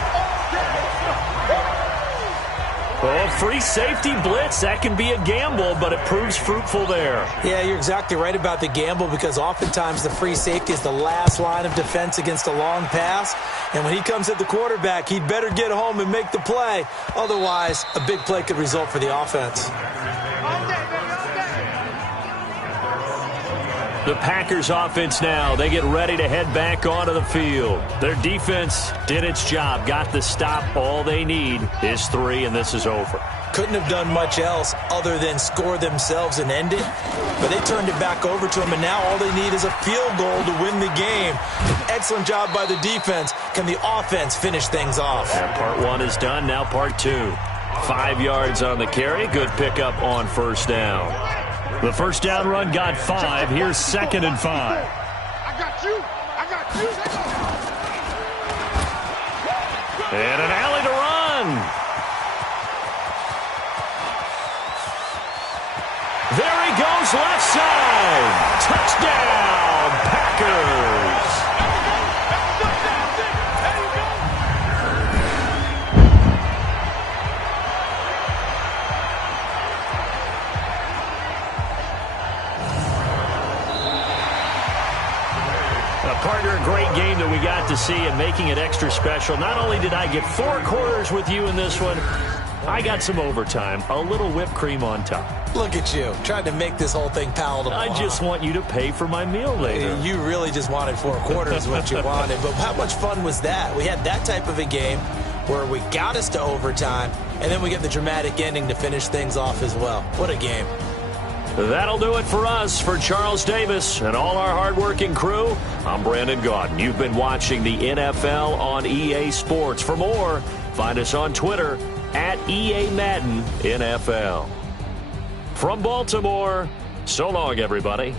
Well, free safety blitz, that can be a gamble, but it proves fruitful there. Yeah, you're exactly right about the gamble because oftentimes the free safety is the last line of defense against a long pass. And when he comes at the quarterback, he'd better get home and make the play. Otherwise, a big play could result for the offense. The Packers offense now, they get ready to head back onto the field. Their defense did its job, got the stop. All they need is 3, and this is over. Couldn't have done much else other than score themselves and end it. But they turned it back over to them, and now all they need is a field goal to win the game. Excellent job by the defense. Can the offense finish things off? Yeah, part 1 is done, now part 2. 5 yards on the carry, good pickup on first down. The first down run got 5. Here's 2nd and 5. I got you. I got you. And an alley to run. There he goes, left side. Touchdown, Packers. Partner, a great game that we got to see and making it extra special. Not only did I get 4 quarters with you in this one, I got some overtime, a little whipped cream on top. Look at you, trying to make this whole thing palatable. I just want you to pay for my meal later. You really just wanted 4 quarters what you wanted, but how much fun was that? We had that type of a game where we got us to overtime, and then we get the dramatic ending to finish things off as well. What a game. That'll do it for us. For Charles Davis and all our hardworking crew, I'm Brandon Gaudin. You've been watching the NFL on EA Sports. For more, find us on Twitter at EA Madden NFL. From Baltimore, so long, everybody.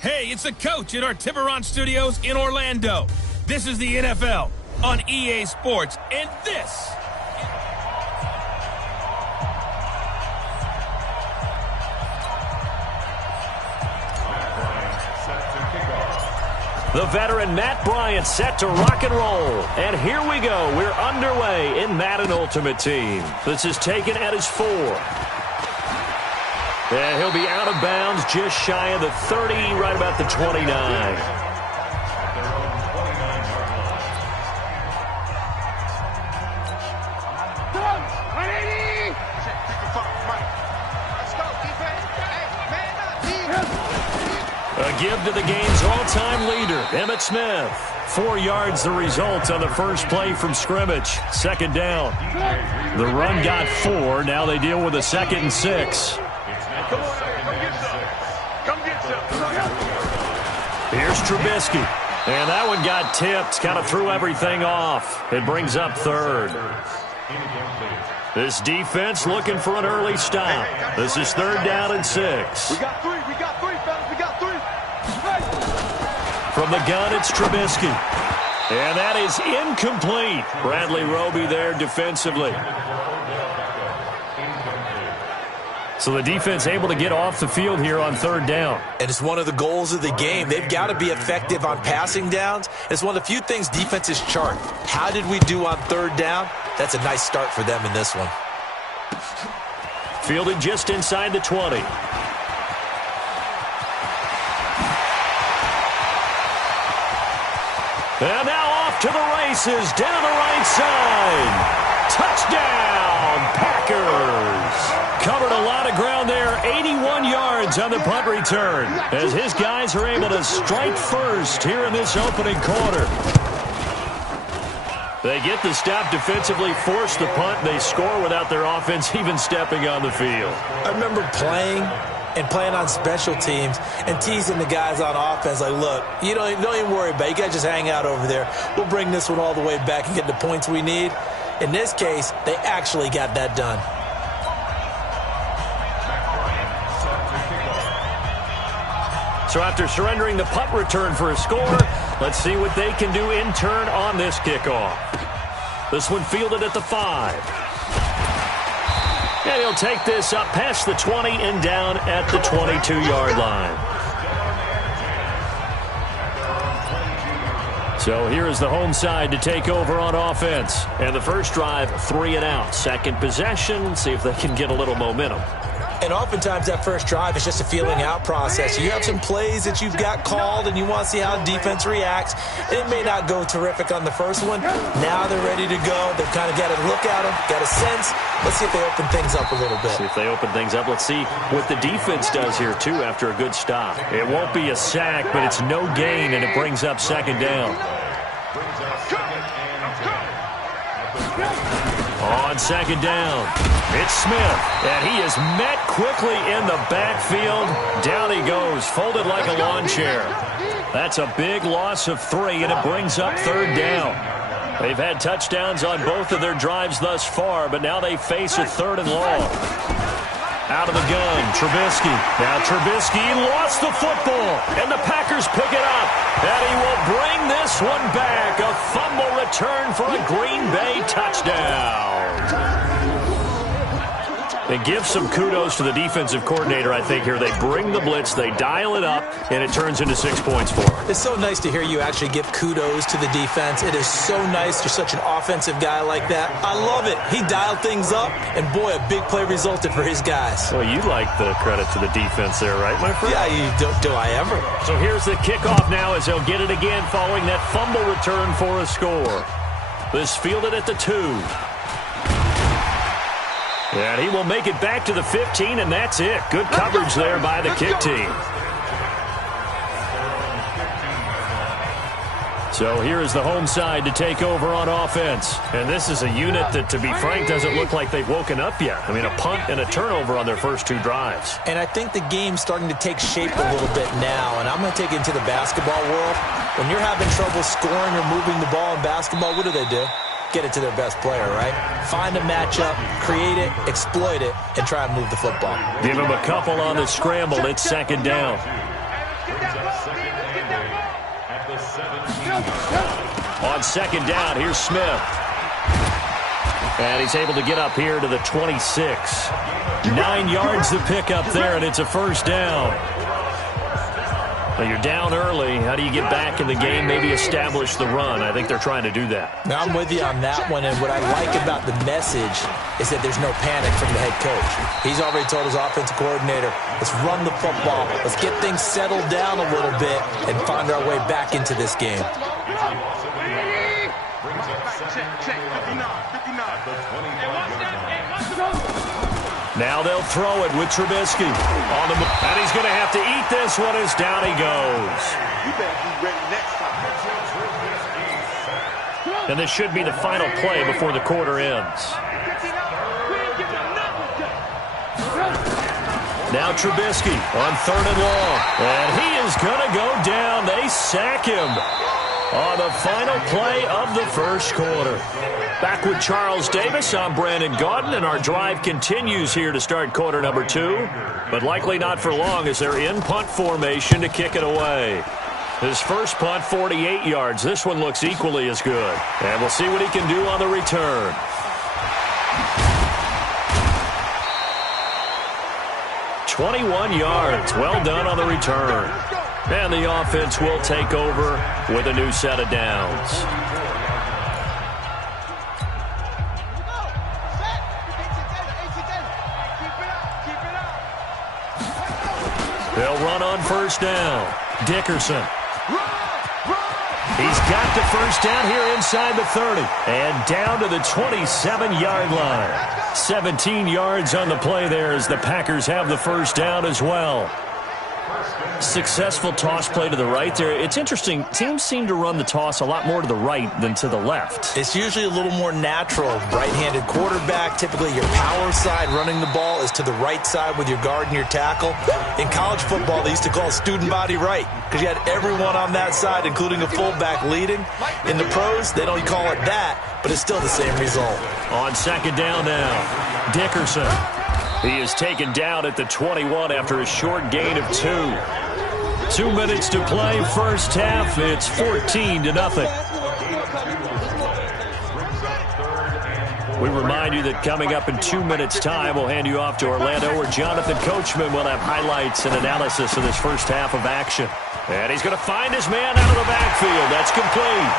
Hey, it's the coach at our Tiburon Studios in Orlando. This is the NFL on EA Sports, and this... The veteran Matt Bryant set to rock and roll. And here we go. We're underway in Madden Ultimate Team. This is taken at his 4. And he'll be out of bounds just shy of the 30, right about the 29. A give to the game's all-time leader, Emmitt Smith. 4 yards the result on the first play from scrimmage. Second down. The run got 4. Now they deal with a 2nd and 6. Here's Trubisky. And that one got tipped. Kind of threw everything off. It brings up 3rd. This defense looking for an early stop. This is 3rd down and 6. We got 3, fellas. We got 3. From the gun, it's Trubisky. And that is incomplete. Bradley Roby there defensively. So the defense able to get off the field here on 3rd down. And it's one of the goals of the game. They've got to be effective on passing downs. It's one of the few things defenses chart. How did we do on 3rd down? That's a nice start for them in this one. Fielded just inside the 20. And now off to the races, down the right side. Touchdown, Packers. Covered a lot of ground there, 81 yards on the punt return, as his guys are able to strike first here in this opening quarter. They get the stop defensively, force the punt, they score without their offense even stepping on the field. I remember playing on special teams and teasing the guys on offense like, look, you don't even worry about it. You guys just hang out over there. We'll bring this one all the way back and get the points we need. In this case, they actually got that done. So after surrendering the punt return for a score, let's see what they can do in turn on this kickoff. This one fielded at the 5. And he'll take this up past the 20 and down at the 22-yard line. So here is the home side to take over on offense. And the first drive, 3 and out. Second possession, see if they can get a little momentum. And oftentimes that first drive is just a feeling out process. You have some plays that you've got called and you want to see how defense reacts. It may not go terrific on the first one. Now they're ready to go. They've kind of got a look at them, got a sense. Let's see if they open things up a little bit. See if they open things up. Let's see what the defense does here, too, after a good stop. It won't be a sack, but it's no gain, and it brings up 2nd down. On 2nd down, it's Smith, and he is met quickly in the backfield. Down he goes, folded like a lawn chair. That's a big loss of 3, and it brings up 3rd down. They've had touchdowns on both of their drives thus far, but now they face a 3rd and long. Out of the gun, Trubisky. Now Trubisky lost the football, and the Packers pick it up. And he will bring this one back. A fumble return for a Green Bay touchdown. They give some kudos to the defensive coordinator, I think, here. They bring the blitz, they dial it up, and it turns into 6 points for them. It's so nice to hear you actually give kudos to the defense. It is so nice. You're such an offensive guy like that. I love it. He dialed things up, and boy, a big play resulted for his guys. Well, you like the credit to the defense there, right, my friend? Yeah, do I ever. So here's the kickoff now as they'll get it again following that fumble return for a score. This fielded at the 2. And he will make it back to the 15, and that's it. Good coverage there by the kick team. So here is the home side to take over on offense. And this is a unit that, to be frank, doesn't look like they've woken up yet. I mean, a punt and a turnover on their first 2 drives. And I think the game's starting to take shape a little bit now. And I'm going to take it into the basketball world. When you're having trouble scoring or moving the ball in basketball, what do? Get it to their best player, right? Find a matchup, create it, exploit it, and try and move the football. Give him a couple on the scramble. It's 2nd down. At the 17. On second down, here's Smith. And he's able to get up here to the 26. 9 yards to pick up there, and it's a first down. Now you're down early. How do you get back in the game, maybe establish the run? I think they're trying to do that. Now, I'm with you on that one, and what I like about the message is that there's no panic from the head coach. He's already told his offensive coordinator, let's run the football, let's get things settled down a little bit and find our way back into this game. Now they'll throw it with Trubisky. And he's going to have to eat this one as down he goes. You better be ready next time. And this should be the final play before the quarter ends. Now Trubisky on 3rd and long. And he is going to go down. They sack him on the final play of the first quarter. Back with Charles Davis, I'm Brandon Gaudin, and our drive continues here to start quarter number 2, but likely not for long as they're in punt formation to kick it away. His first punt, 48 yards. This one looks equally as good, and we'll see what he can do on the return. "21 yards. Well done on the return. And the offense will take over with a new set of downs. They'll run on first down. Dickerson. He's got the first down here inside the 30. And down to the 27-yard line. 17 yards on the play there as the Packers have the first down as well. Successful toss play to the right there. It's interesting. Teams seem to run the toss a lot more to the right than to the left. It's usually a little more natural. Right-handed quarterback, typically your power side running the ball is to the right side with your guard and your tackle. In college football, they used to call student body right because you had everyone on that side, including a fullback leading. In the pros, they don't call it that, but it's still the same result. On second down now, Dickerson. He is taken down at the 21 after a short gain of 2. 2 minutes to play, first half. It's 14-0. We remind you that coming up in 2 minutes' time, we'll hand you off to Orlando, where Jonathan Coachman will have highlights and analysis of this first half of action. And he's going to find his man out of the backfield. That's complete.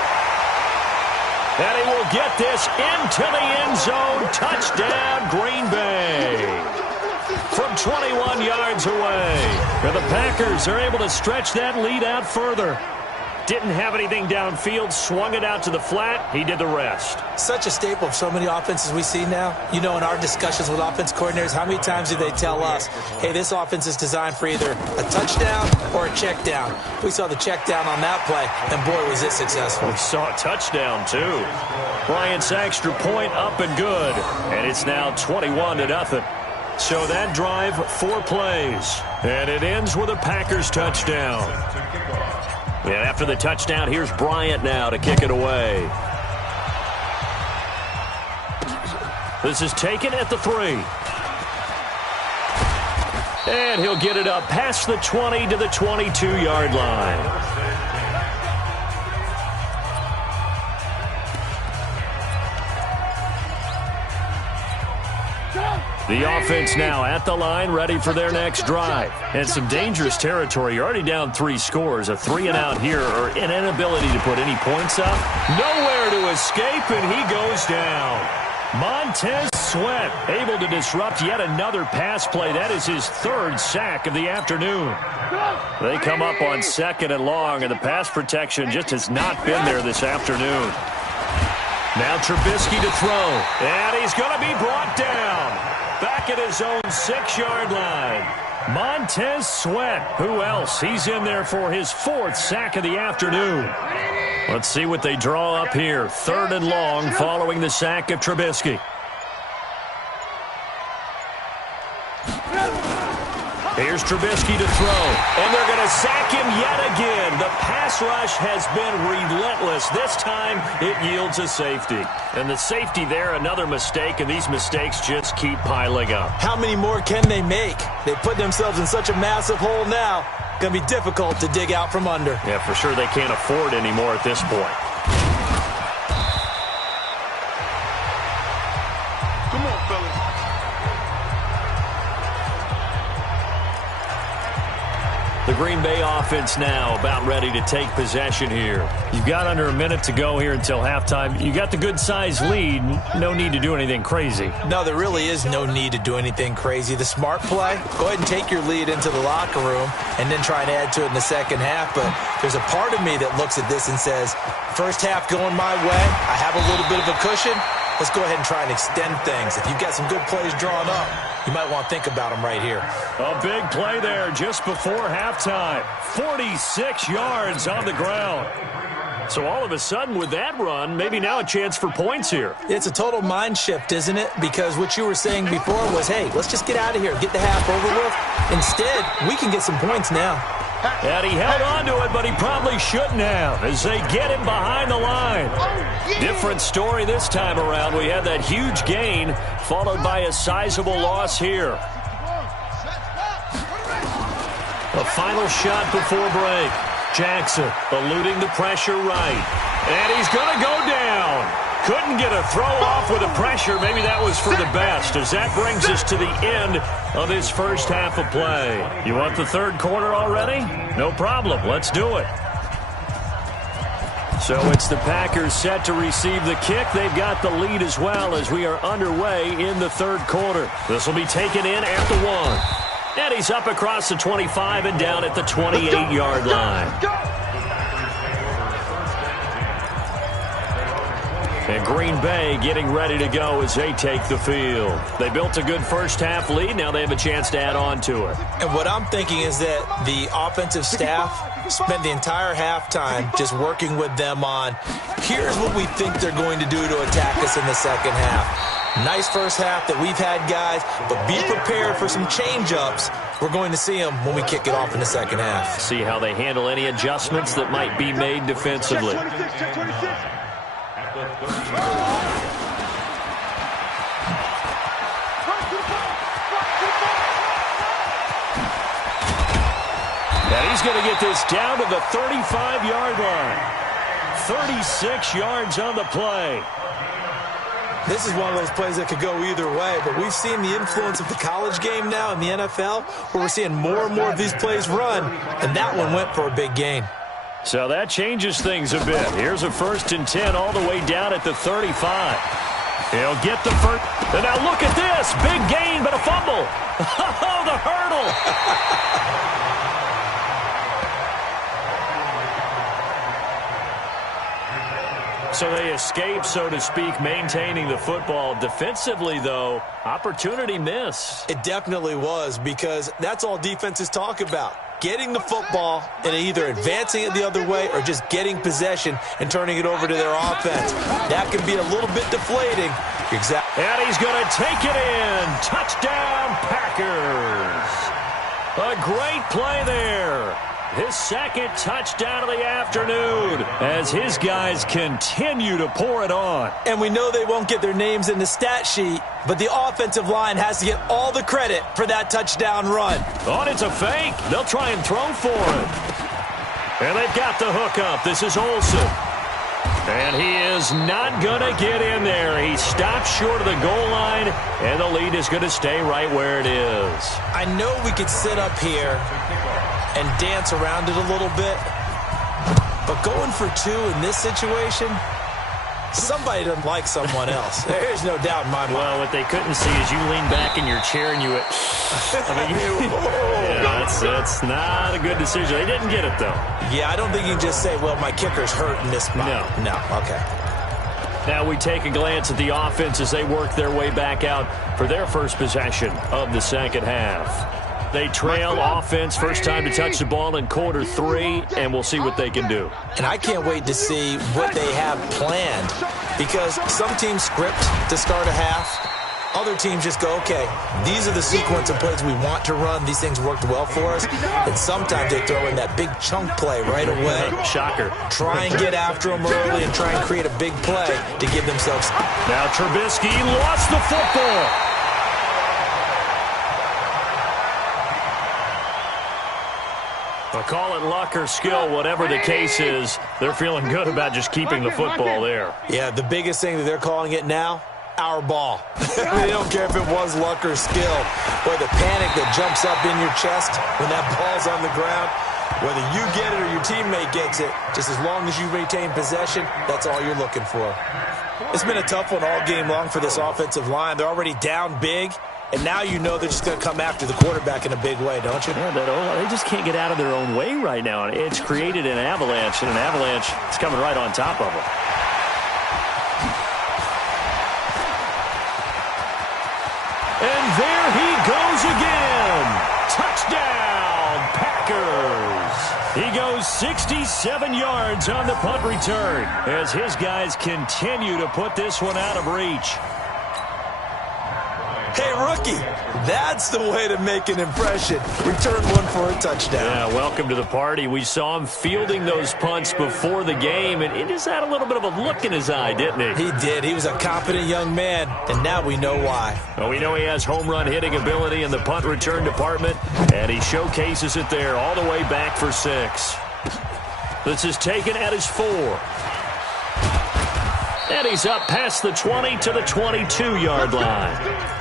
And he will get this into the end zone. Touchdown, Green Bay. From 21 yards away. And the Packers are able to stretch that lead out further. Didn't have anything downfield, swung it out to the flat. He did the rest. Such a staple of so many offenses we see now. You know, in our discussions with offense coordinators, how many times do they tell us, hey, this offense is designed for either a touchdown or a check down. We saw the check down on that play, and boy, was it successful. We saw a touchdown, too. Bryant's extra point up and good. And it's now 21-0. So that drive, 4 plays. And it ends with a Packers touchdown. And after the touchdown, here's Bryant now to kick it away. This is taken at the 3. And he'll get it up past the 20 to the 22-yard line. The offense now at the line, ready for their next drive. And some dangerous territory. You're already down 3 scores. A 3-and-out here, or an inability to put any points up. Nowhere to escape, and he goes down. Montez Sweat able to disrupt yet another pass play. That is his 3rd sack of the afternoon. They come up on 2nd and long, and the pass protection just has not been there this afternoon. Now Trubisky to throw, and he's going to be brought down. Back at his own 6-yard line. Montez Sweat. Who else? He's in there for his 4th sack of the afternoon. Let's see what they draw up here. 3rd and long following the sack of Trubisky. Here's Trubisky to throw, and they're going to sack him yet again. The pass rush has been relentless. This time, it yields a safety. And the safety there, another mistake, and these mistakes just keep piling up. How many more can they make? They put themselves in such a massive hole now. Going to be difficult to dig out from under. Yeah, for sure they can't afford anymore at this point. Come on, fellas. The Green Bay offense now about ready to take possession here. You've got under a minute to go here until halftime. You got the good-sized lead. No need to do anything crazy. No, there really is no need to do anything crazy. The smart play, go ahead and take your lead into the locker room and then try and add to it in the second half. But there's a part of me that looks at this and says, first half going my way, I have a little bit of a cushion. Let's go ahead and try and extend things. If you've got some good plays drawn up, you might want to think about them right here. A big play there just before halftime. 46 yards on the ground. So all of a sudden with that run, maybe now a chance for points here. It's a total mind shift, isn't it? Because what you were saying before was, hey, let's just get out of here, get the half over with. Instead, we can get some points now. And he held on to it, but he probably shouldn't have as they get him behind the line. Different story this time around. We had that huge gain followed by a sizable loss here. A final shot before break. Jackson eluding the pressure right. And he's going to go down. Couldn't get a throw off with the pressure. Maybe that was for the best as that brings us to the end of his first half of play. You want the third quarter already? No problem. Let's do it. So it's the Packers set to receive the kick. They've got the lead as well as we are underway in the third quarter. This will be taken in at the 1. And he's up across the 25 and down at the 28-yard line. And Green Bay getting ready to go as they take the field. They built a good first half lead. Now they have a chance to add on to it. And what I'm thinking is that the offensive staff spent the entire halftime just working with them on, here's what we think they're going to do to attack us in the second half. Nice first half that we've had, guys, but be prepared for some change-ups. We're going to see them when we kick it off in the second half. See how they handle any adjustments that might be made defensively. And he's going to get this down to the 35-yard line. 36 yards on the play. This is one of those plays that could go either way, but we've seen the influence of the college game now in the NFL, where we're seeing more and more of these plays run, and that one went for a big gain. So that changes things a bit. Here's a 1st and 10 all the way down at the 35. He'll get the first. And now look at this. Big gain, but a fumble. Oh, the hurdle. So they escape, so to speak, maintaining the football. Defensively, though, opportunity miss. It definitely was, because that's all defenses talk about. Getting the football and either advancing it the other way or just getting possession and turning it over to their offense. That can be a little bit deflating. Exactly. And he's going to take it in. Touchdown, Packers. A great play there. His second touchdown of the afternoon as his guys continue to pour it on. And we know they won't get their names in the stat sheet, but the offensive line has to get all the credit for that touchdown run. Oh, it's a fake. They'll try and throw for it. And they've got the hook up. This is Olsen. And he is not going to get in there. He stops short of the goal line, and the lead is going to stay right where it is. I know we could sit up here and dance around it a little bit, but going for 2 in this situation, somebody doesn't like someone else. There's no doubt in my mind. Well, what they couldn't see is you lean back in your chair and you went, that's not a good decision. They didn't get it, though. Yeah, I don't think you can just say, well, my kicker's hurt in this spot. No, okay. Now we take a glance at the offense as they work their way back out for their first possession of the second half. They trail offense, first time to touch the ball in quarter 3, and we'll see what they can do. And I can't wait to see what they have planned, because some teams script to start a half. Other teams just go, okay, these are the sequence of plays we want to run. These things worked well for us. And sometimes they throw in that big chunk play right away. Shocker. Try and get after them early and try and create a big play to give themselves. Now Trubisky lost the football. Well, call it luck or skill, whatever the case is, they're feeling good about just keeping the football there. Yeah, the biggest thing that they're calling it now, our ball. They don't care if it was luck or skill. Or the panic that jumps up in your chest when that ball's on the ground. Whether you get it or your teammate gets it, just as long as you retain possession, that's all you're looking for. It's been a tough one all game long for this offensive line. They're already down big, and now you know they're just going to come after the quarterback in a big way, don't you? Yeah, they just can't get out of their own way right now. It's created an avalanche, and an avalanche is coming right on top of them. And there he goes again. Touchdown, Packers. He goes 67 yards on the punt return as his guys continue to put this one out of reach. Hey, rookie, that's the way to make an impression. Return one for a touchdown. Yeah, welcome to the party. We saw him fielding those punts before the game, and he just had a little bit of a look in his eye, didn't he? He did. He was a confident young man, and now we know why. Well, we know he has home run hitting ability in the punt return department, and he showcases it there all the way back for 6. This is taken at his 4. And he's up past the 20 to the 22-yard line.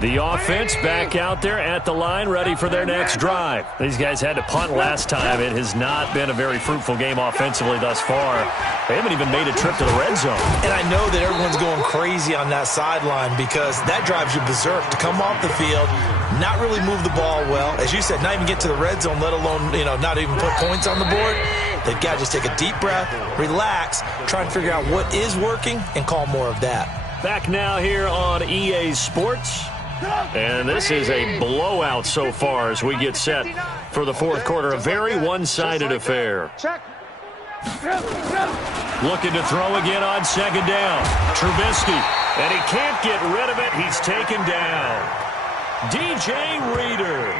The offense back out there at the line, ready for their next drive. These guys had to punt last time. It has not been a very fruitful game offensively thus far. They haven't even made a trip to the red zone. And I know that everyone's going crazy on that sideline because that drives you berserk to come off the field, not really move the ball well. As you said, not even get to the red zone, let alone, not even put points on the board. They've got to just take a deep breath, relax, try and figure out what is working, and call more of that. Back now here on EA Sports. And this is a blowout so far as we get set for the fourth quarter. A very one-sided affair. Looking to throw again on second down. Trubisky. And he can't get rid of it. He's taken down. DJ Reader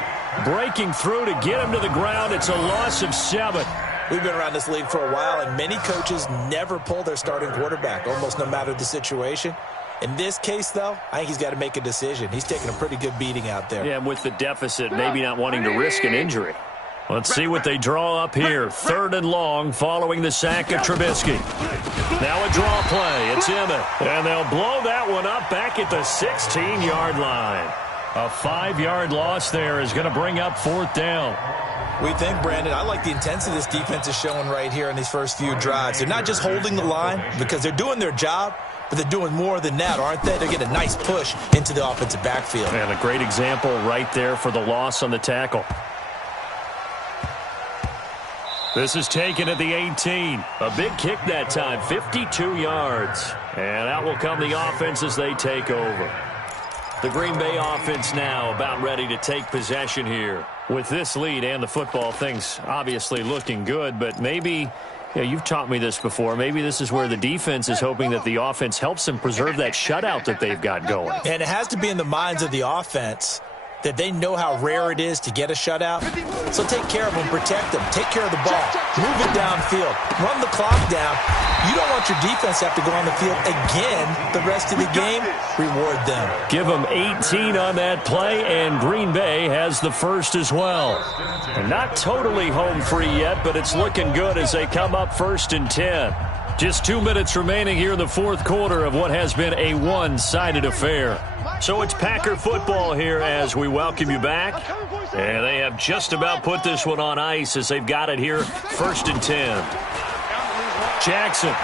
breaking through to get him to the ground. It's a loss of 7. We've been around this league for a while, and many coaches never pull their starting quarterback, almost no matter the situation. In this case, though, I think he's got to make a decision. He's taking a pretty good beating out there. Yeah, with the deficit, maybe not wanting to risk an injury. Let's see what they draw up here. 3rd and long following the sack of Trubisky. Now a draw play. It's Emmett. And they'll blow that one up back at the 16-yard line. A 5-yard loss there is going to bring up 4th down. We think, Brandon, I like the intensity this defense is showing right here in these first few drives. They're not just holding the line because they're doing their job, but they're doing more than that, aren't they? They're getting a nice push into the offensive backfield. And a great example right there for the loss on the tackle. This is taken at the 18. A big kick that time, 52 yards. And out will come the offense as they take over. The Green Bay offense now about ready to take possession here. With this lead and the football, things obviously looking good, but maybe, you've taught me this before, maybe this is where the defense is hoping that the offense helps them preserve that shutout that they've got going. And it has to be in the minds of the offense that they know how rare it is to get a shutout. So take care of them, protect them, take care of the ball, move it downfield, run the clock down. You don't want your defense to have to go on the field again the rest of the game. Reward them. Give them 18 on that play, and Green Bay has the first as well. And not totally home free yet, but it's looking good as they come up 1st and 10. Just 2 minutes remaining here in the fourth quarter of what has been a one-sided affair. So it's Packer football here as we welcome you back. And they have just about put this one on ice as they've got it here 1st and 10. Jackson.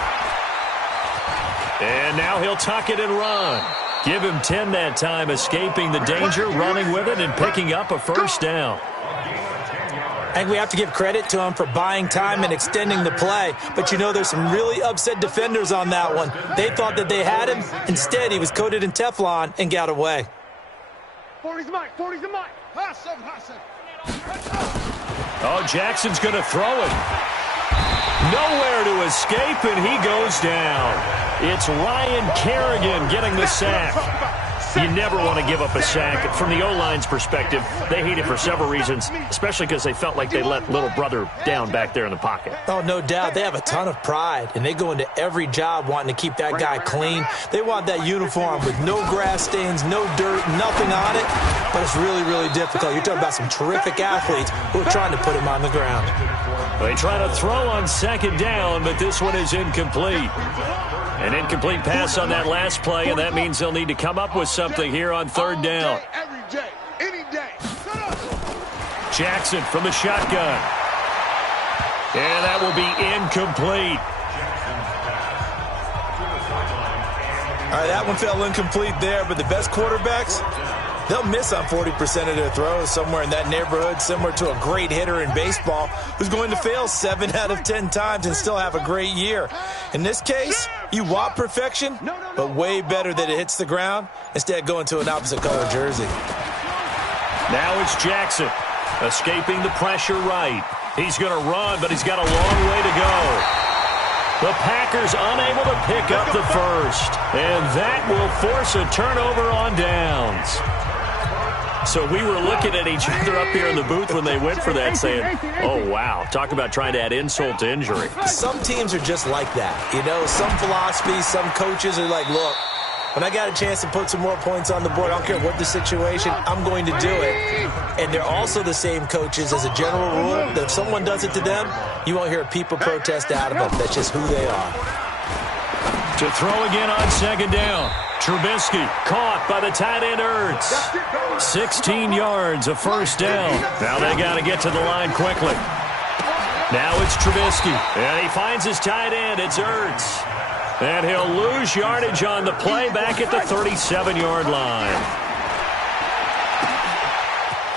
And now he'll tuck it and run. Give him 10 that time, escaping the danger, running with it, and picking up a first down. I think we have to give credit to him for buying time and extending the play. But, there's some really upset defenders on that one. They thought that they had him. Instead, he was coated in Teflon and got away. 40's the mic. 40's the mic. Oh, Jackson's going to throw it. Nowhere to escape, and he goes down. It's Ryan Kerrigan getting the sack. You never want to give up a sack. From the O-line's perspective, they hate it for several reasons, especially because they felt like they let little brother down back there in the pocket. Oh, no doubt. They have a ton of pride, and they go into every job wanting to keep that guy clean. They want that uniform with no grass stains, no dirt, nothing on it, but it's really, really difficult. You're talking about some terrific athletes who are trying to put him on the ground. They try to throw on second down, but this one is incomplete. An incomplete pass on that last play, and that means they'll need to come up with something here on third down. Every day, any day. Jackson from the shotgun. And that will be incomplete. All right, that one fell incomplete there, but the best quarterbacks, they'll miss on 40% of their throws, somewhere in that neighborhood, similar to a great hitter in baseball who's going to fail 7 out of 10 times and still have a great year. In this case, you want perfection, but way better that it hits the ground instead of going to an opposite color jersey. Now it's Jackson escaping the pressure right. He's going to run, but he's got a long way to go. The Packers unable to pick up the first, and that will force a turnover on downs. So we were looking at each other up here in the booth when they went for that saying, oh, wow, talk about trying to add insult to injury. Some teams are just like that. You know, some philosophies, some coaches are like, look, when I got a chance to put some more points on the board, I don't care what the situation, I'm going to do it. And they're also the same coaches as a general rule that if someone does it to them, you won't hear a people protest out of them. That's just who they are. To throw again on second down. Trubisky caught by the tight end Ertz. 16 yards, a first down. Now they got to get to the line quickly. Now it's Trubisky, and he finds his tight end. It's Ertz. And he'll lose yardage on the play back at the 37-yard line.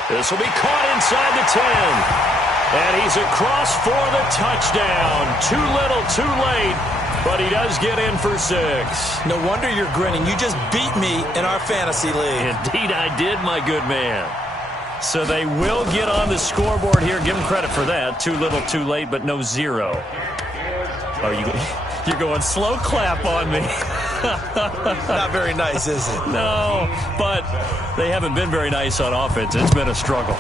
This will be caught inside the 10. And he's across for the touchdown. Too little, too late. But he does get in for 6. No wonder you're grinning. You just beat me in our fantasy league. Indeed I did, my good man. So they will get on the scoreboard here. Give them credit for that. Too little, too late, but no 0. Are you... You're going slow clap on me. Not very nice, is it? No, but they haven't been very nice on offense. It's been a struggle.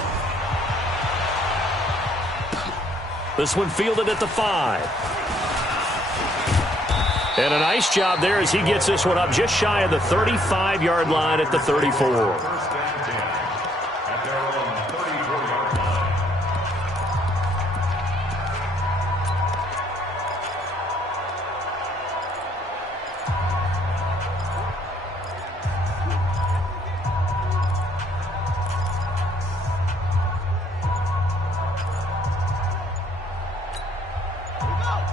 This one fielded at the 5. And a nice job there as he gets this one up just shy of the 35-yard line at the 34.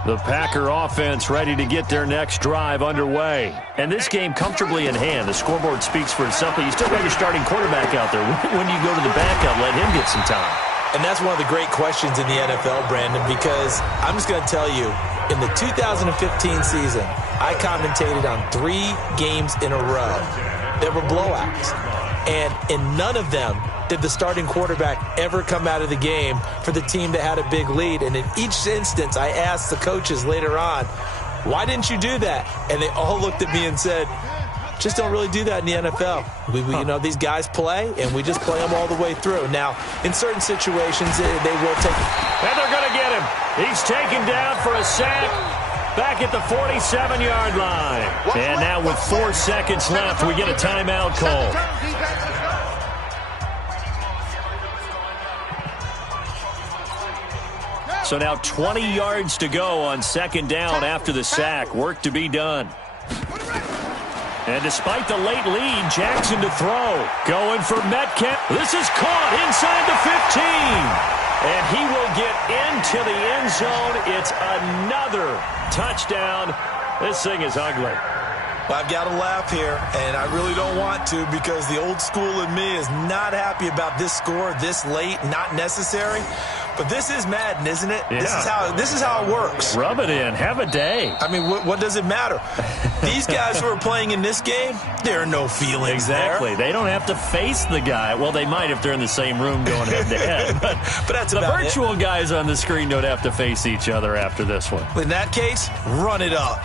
The Packer offense ready to get their next drive underway. And this game comfortably in hand. The scoreboard speaks for itself, but you still got your starting quarterback out there. When do you go to the backup, let him get some time? And that's one of the great questions in the NFL, Brandon, because I'm just going to tell you, in the 2015 season, I commentated on 3 games in a row. There were blowouts. And in none of them did the starting quarterback ever come out of the game for the team that had a big lead. And in each instance, I asked the coaches later on, why didn't you do that? And they all looked at me and said, just don't really do that in the NFL. You know, these guys play, and we just play them all the way through. Now, in certain situations, they will take... And they're going to get him. He's taken down for a sack back at the 47-yard line. And now with 4 seconds left, we get a timeout call. So now 20 yards to go on second down after the sack. Work to be done. And despite the late lead, Jackson to throw. Going for Metcalf. This is caught inside the 15. And he will get into the end zone. It's another touchdown. This thing is ugly. Well, I've got to laugh here, and I really don't want to because the old school in me is not happy about this score this late, not necessary. But this is Madden, isn't it? Yeah. This is how it works. Rub it in. Have a day. I mean, what does it matter? These guys who are playing in this game, there are no feelings exactly. there. They don't have to face the guy. Well, they might if they're in the same room going head-to-head. But that's the about virtual it. guys on the screen don't have to face each other after this one. In that case, run it up.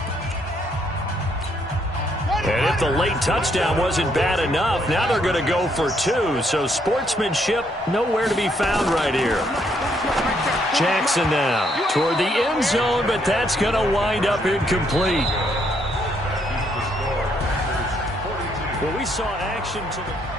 And if the late touchdown wasn't bad enough, now they're going to go for 2. So sportsmanship nowhere to be found right here. Jackson now toward the end zone, but that's going to wind up incomplete. Well, we saw action to the...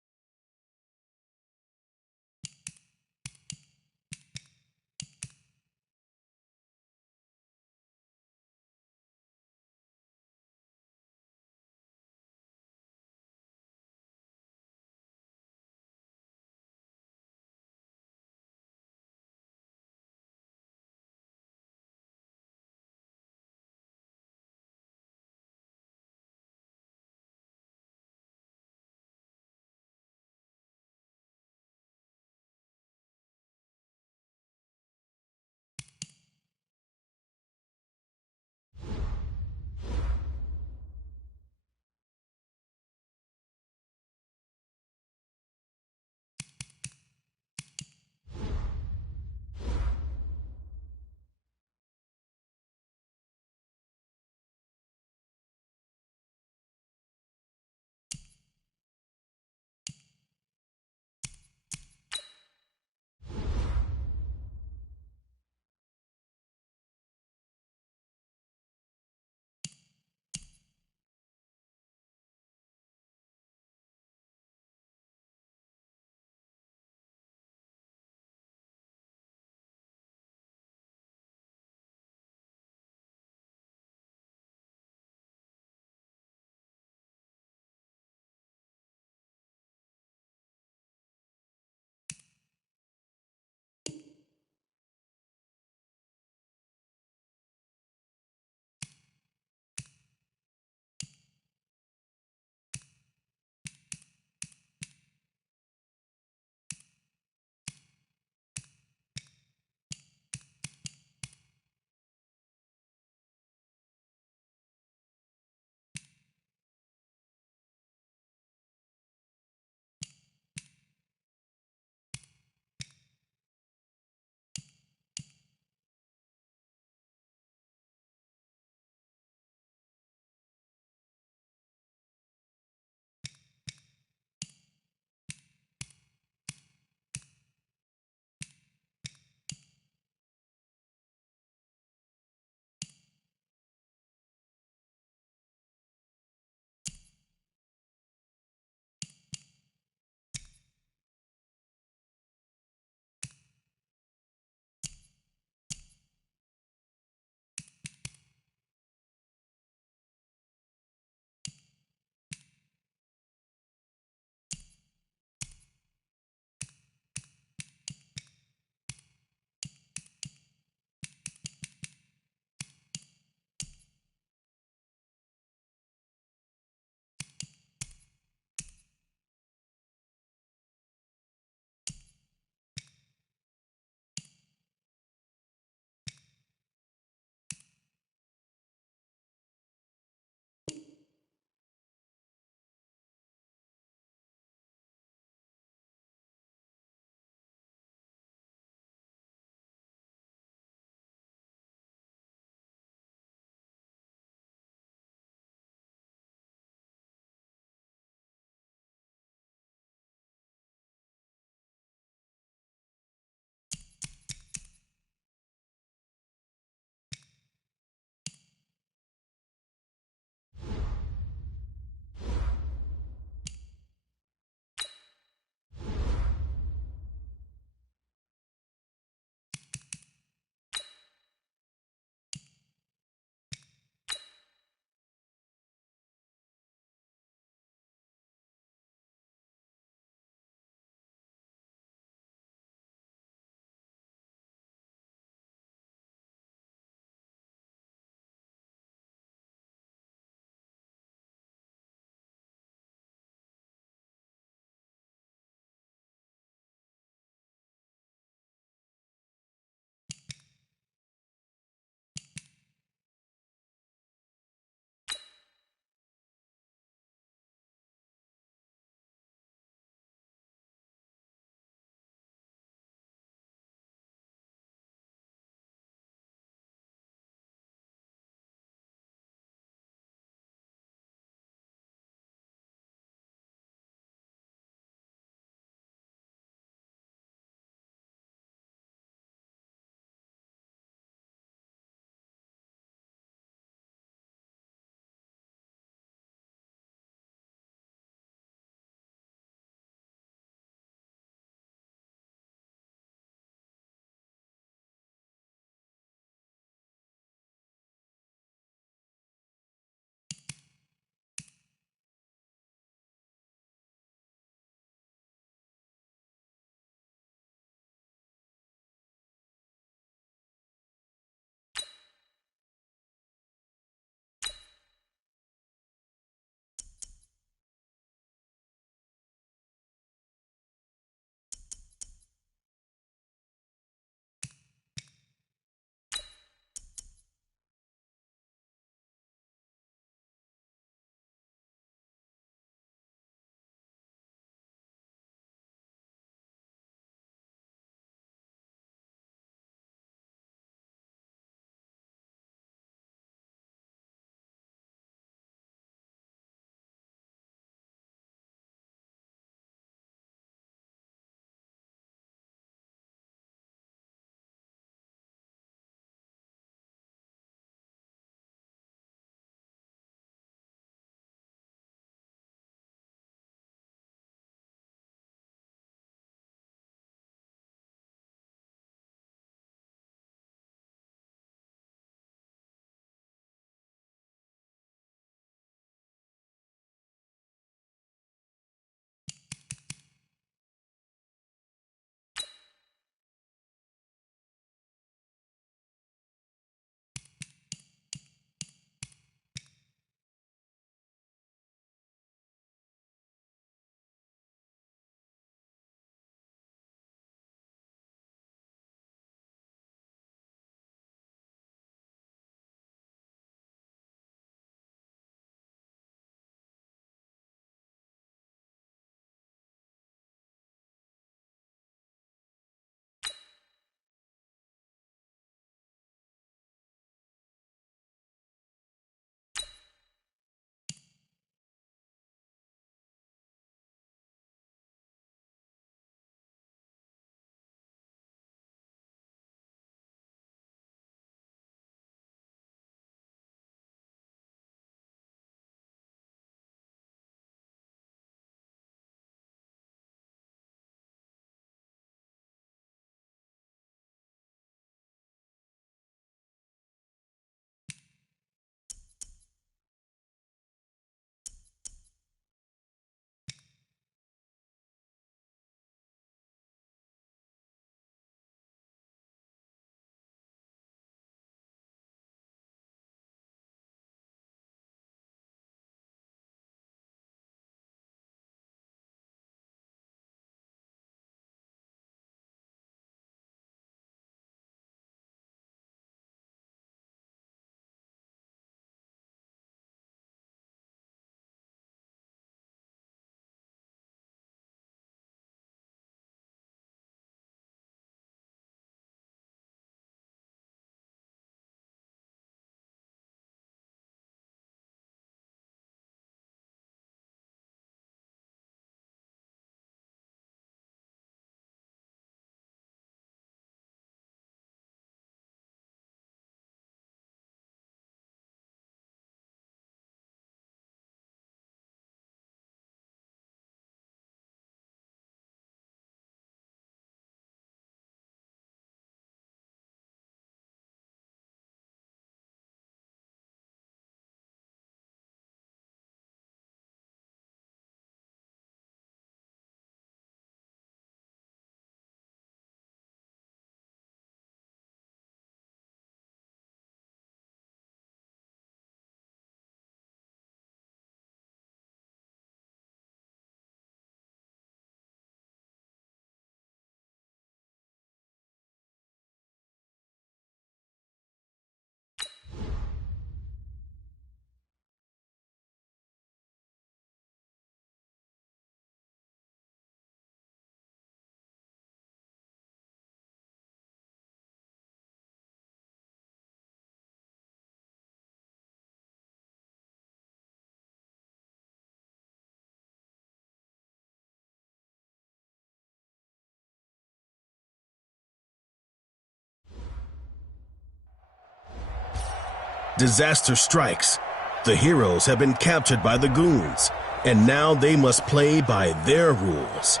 Disaster strikes. The heroes have been captured by the goons, and now they must play by their rules.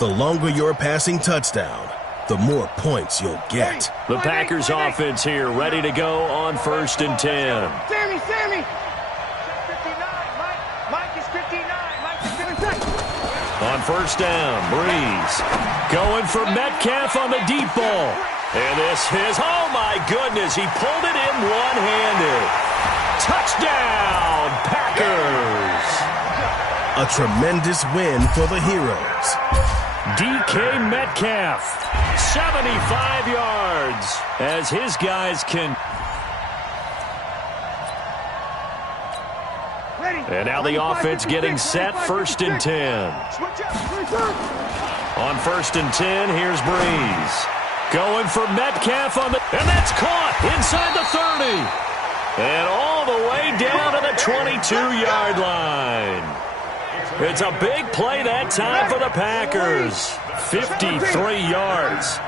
The longer your passing touchdown, the more points you'll get. The Packers offense here, ready to go on 1st and 10. Sammy! 59, Mike is 59, Mike is 59. On 1st down, Breeze going for Metcalf on the deep ball. And this is, oh my goodness, he pulled it in one-handed. Touchdown, Packers! A tremendous win for the heroes. DK Metcalf, 75 yards, as his guys can. And now the offense getting set, 1st and 10. On 1st and 10, here's Breeze. Going for Metcalf on the, and that's caught inside the 30. And all the way down to the 22-yard line. It's a big play that time for the Packers. 53 yards.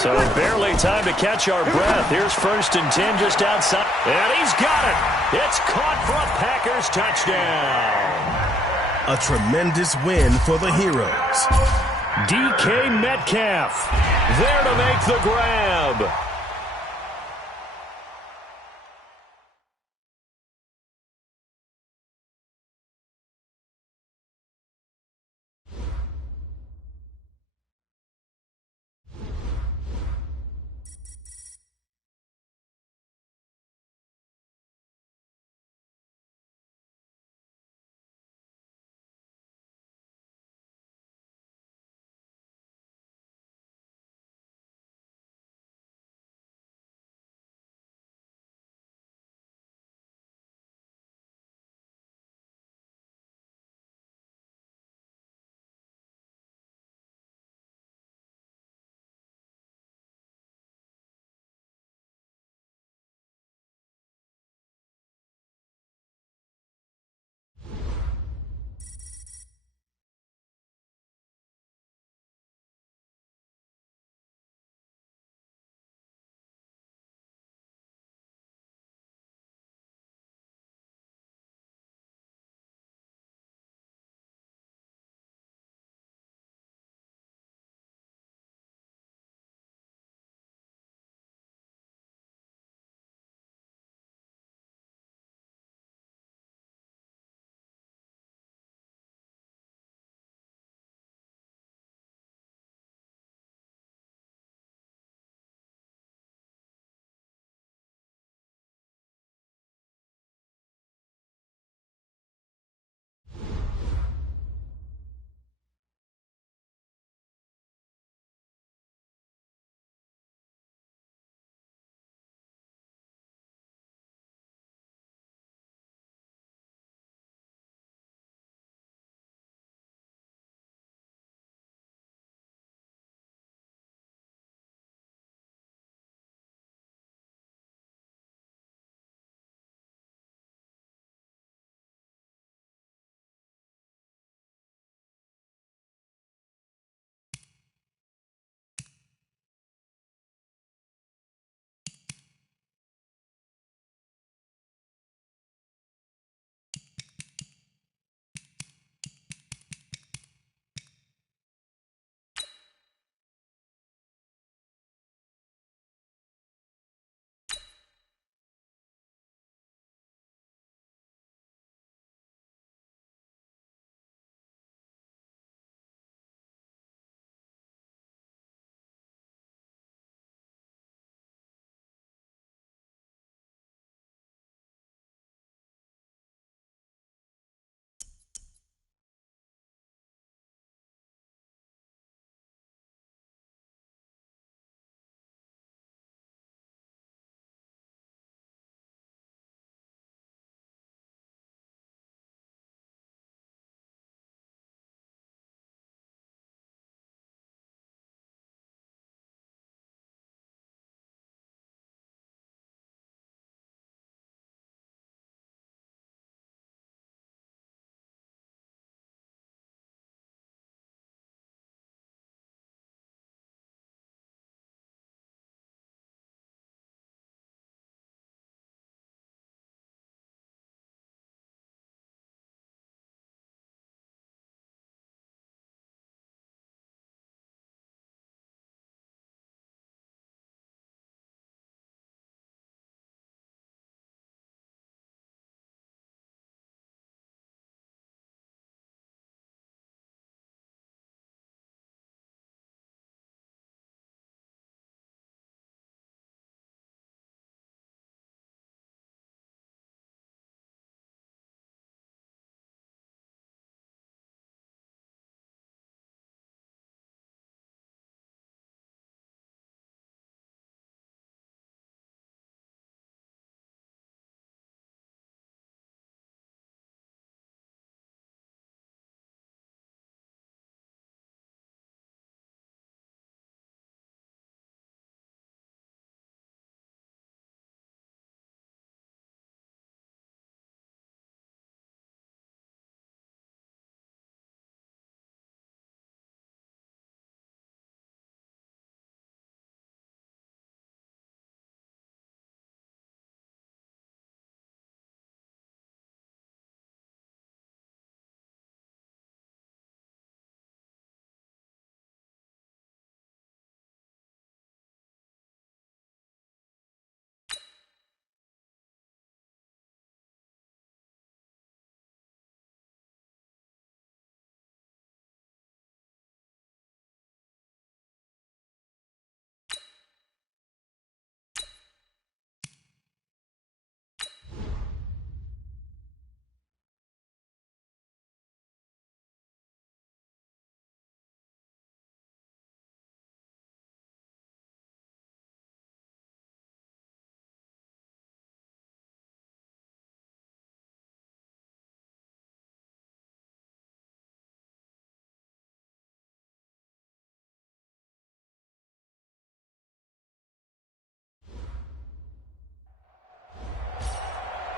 So barely time to catch our breath. Here's 1st and 10 just outside. And he's got it. It's caught for a Packers touchdown. A tremendous win for the heroes. DK Metcalf there to make the grab.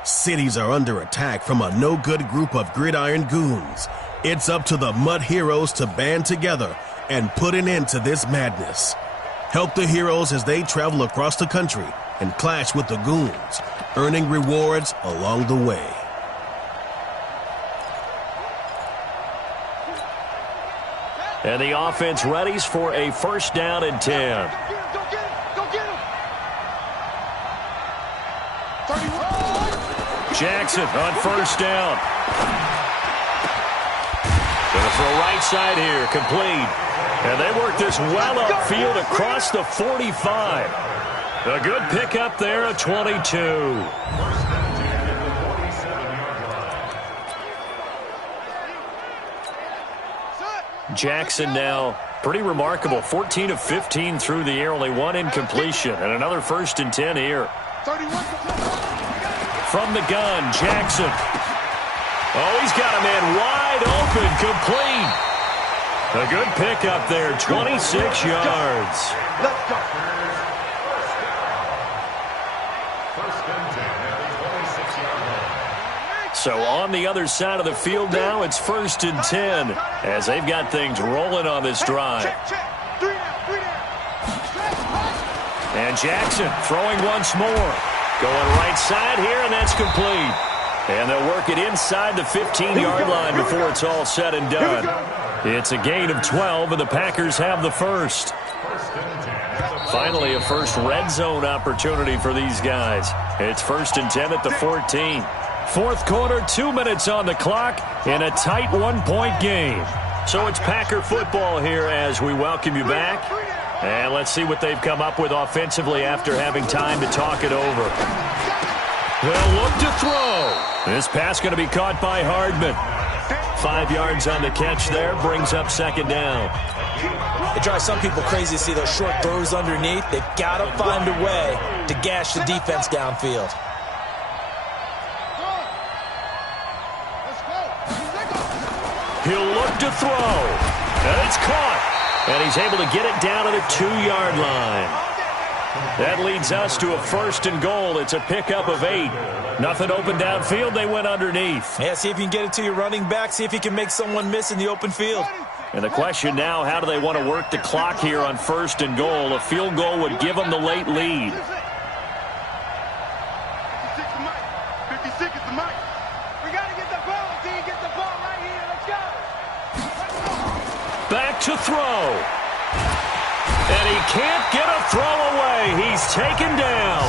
Cities are under attack from a no-good group of gridiron goons. It's up to the Mud Heroes to band together and put an end to this madness. Help the heroes as they travel across the country and clash with the goons, earning rewards along the way. And the offense readies for a first down and 10. Jackson on first down. Gonna throw right side here, complete. And they work this well upfield across the 45. A good pickup there at 22. Jackson now pretty remarkable. 14 of 15 through the air, only one incompletion. And another first and 10 here. From the gun, Jackson. Oh, he's got a man wide open, complete. A good pickup there, 26 yards. Let's go. So on the other side of the field now, it's first and 10 as they've got things rolling on this drive. And Jackson throwing once more. Going right side here, and that's complete. And they'll work it inside the 15-yard line before it's all said and done. It's a gain of 12, and the Packers have the first. Finally, a first red zone opportunity for these guys. It's first and 10 at the 14. Fourth quarter, 2 minutes on the clock in a tight one-point game. So it's Packer football here as we welcome you back. And let's see what they've come up with offensively after having time to talk it over. They'll look to throw. This pass going to be caught by Hardman. 5 yards on the catch there, brings up second down. It drives some people crazy to see those short throws underneath. They've got to find a way to gash the defense downfield. He'll look to throw. And it's caught. And he's able to get it down to the 2-yard line. That leads us to a first and goal. It's a pickup of 8. Nothing open downfield. They went underneath. Yeah, see if you can get it to your running back. See if you can make someone miss in the open field. And the question now, how do they want to work the clock here on first and goal? A field goal would give them the late lead. 56 is the mic. We got to get the ball, D. Get the ball right here. Let's go. Back to throw. And he can't get a throw away. He's taken down.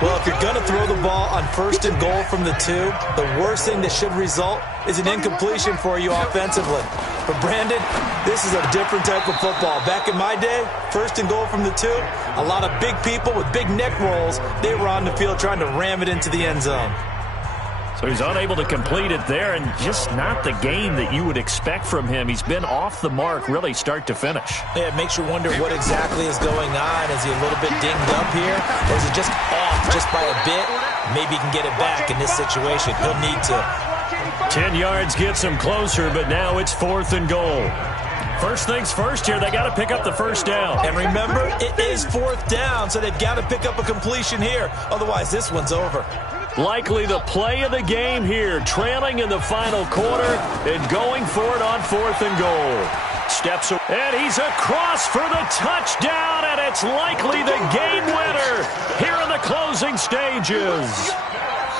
Well, if you're going to throw the ball on first and goal from the 2, the worst thing that should result is an incompletion for you offensively. But, Brandon, this is a different type of football. Back in my day, first and goal from the 2, a lot of big people with big neck rolls, they were on the field trying to ram it into the end zone. So he's unable to complete it there, and just not the game that you would expect from him. He's been off the mark really start to finish. Yeah, it makes you wonder what exactly is going on. Is he a little bit dinged up here, or is it just off just by a bit? Maybe he can get it back in this situation. He'll need to. 10 yards gets him closer, but now it's fourth and goal. First things first here, they got to pick up the first down. And remember, it is fourth down, so they've got to pick up a completion here. Otherwise, this one's over. Likely the play of the game here, trailing in the final quarter and going for it on fourth and goal. Steps away, and he's across for the touchdown, and it's likely the game winner here in the closing stages.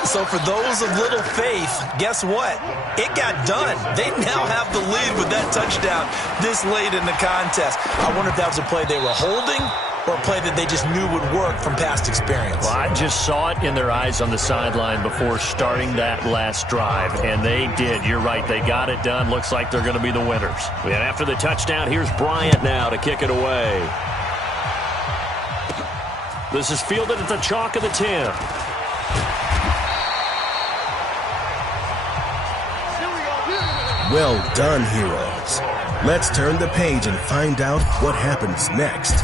So for those of little faith, guess what? It got done. They now have the lead with that touchdown this late in the contest. I wonder if that was a play they were holding or a play that they just knew would work from past experience. Well, I just saw it in their eyes on the sideline before starting that last drive, and they did. You're right. They got it done. Looks like they're going to be the winners. And after the touchdown, here's Bryant now to kick it away. This is fielded at the chalk of the 10. Well done, heroes. Let's turn the page and find out what happens next.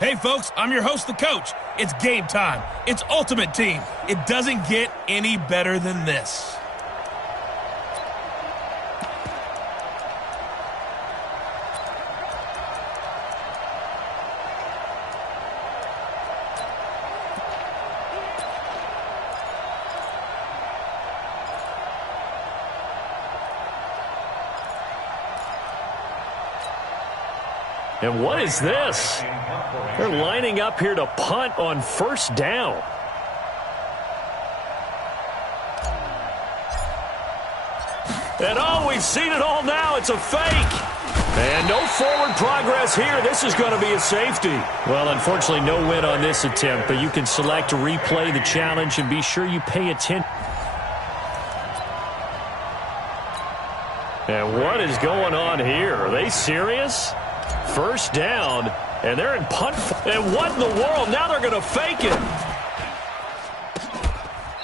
Hey, folks, I'm your host, the coach. It's game time. It's Ultimate Team. It doesn't get any better than this. And what is this? They're lining up here to punt on first down. And oh, we've seen it all now. It's a fake. And no forward progress here. This is going to be a safety. Well, unfortunately, no win on this attempt, but you can select to replay the challenge and be sure you pay attention. And what is going on here? Are they serious? First down, and they're in punt. And what in the world? Now they're going to fake it.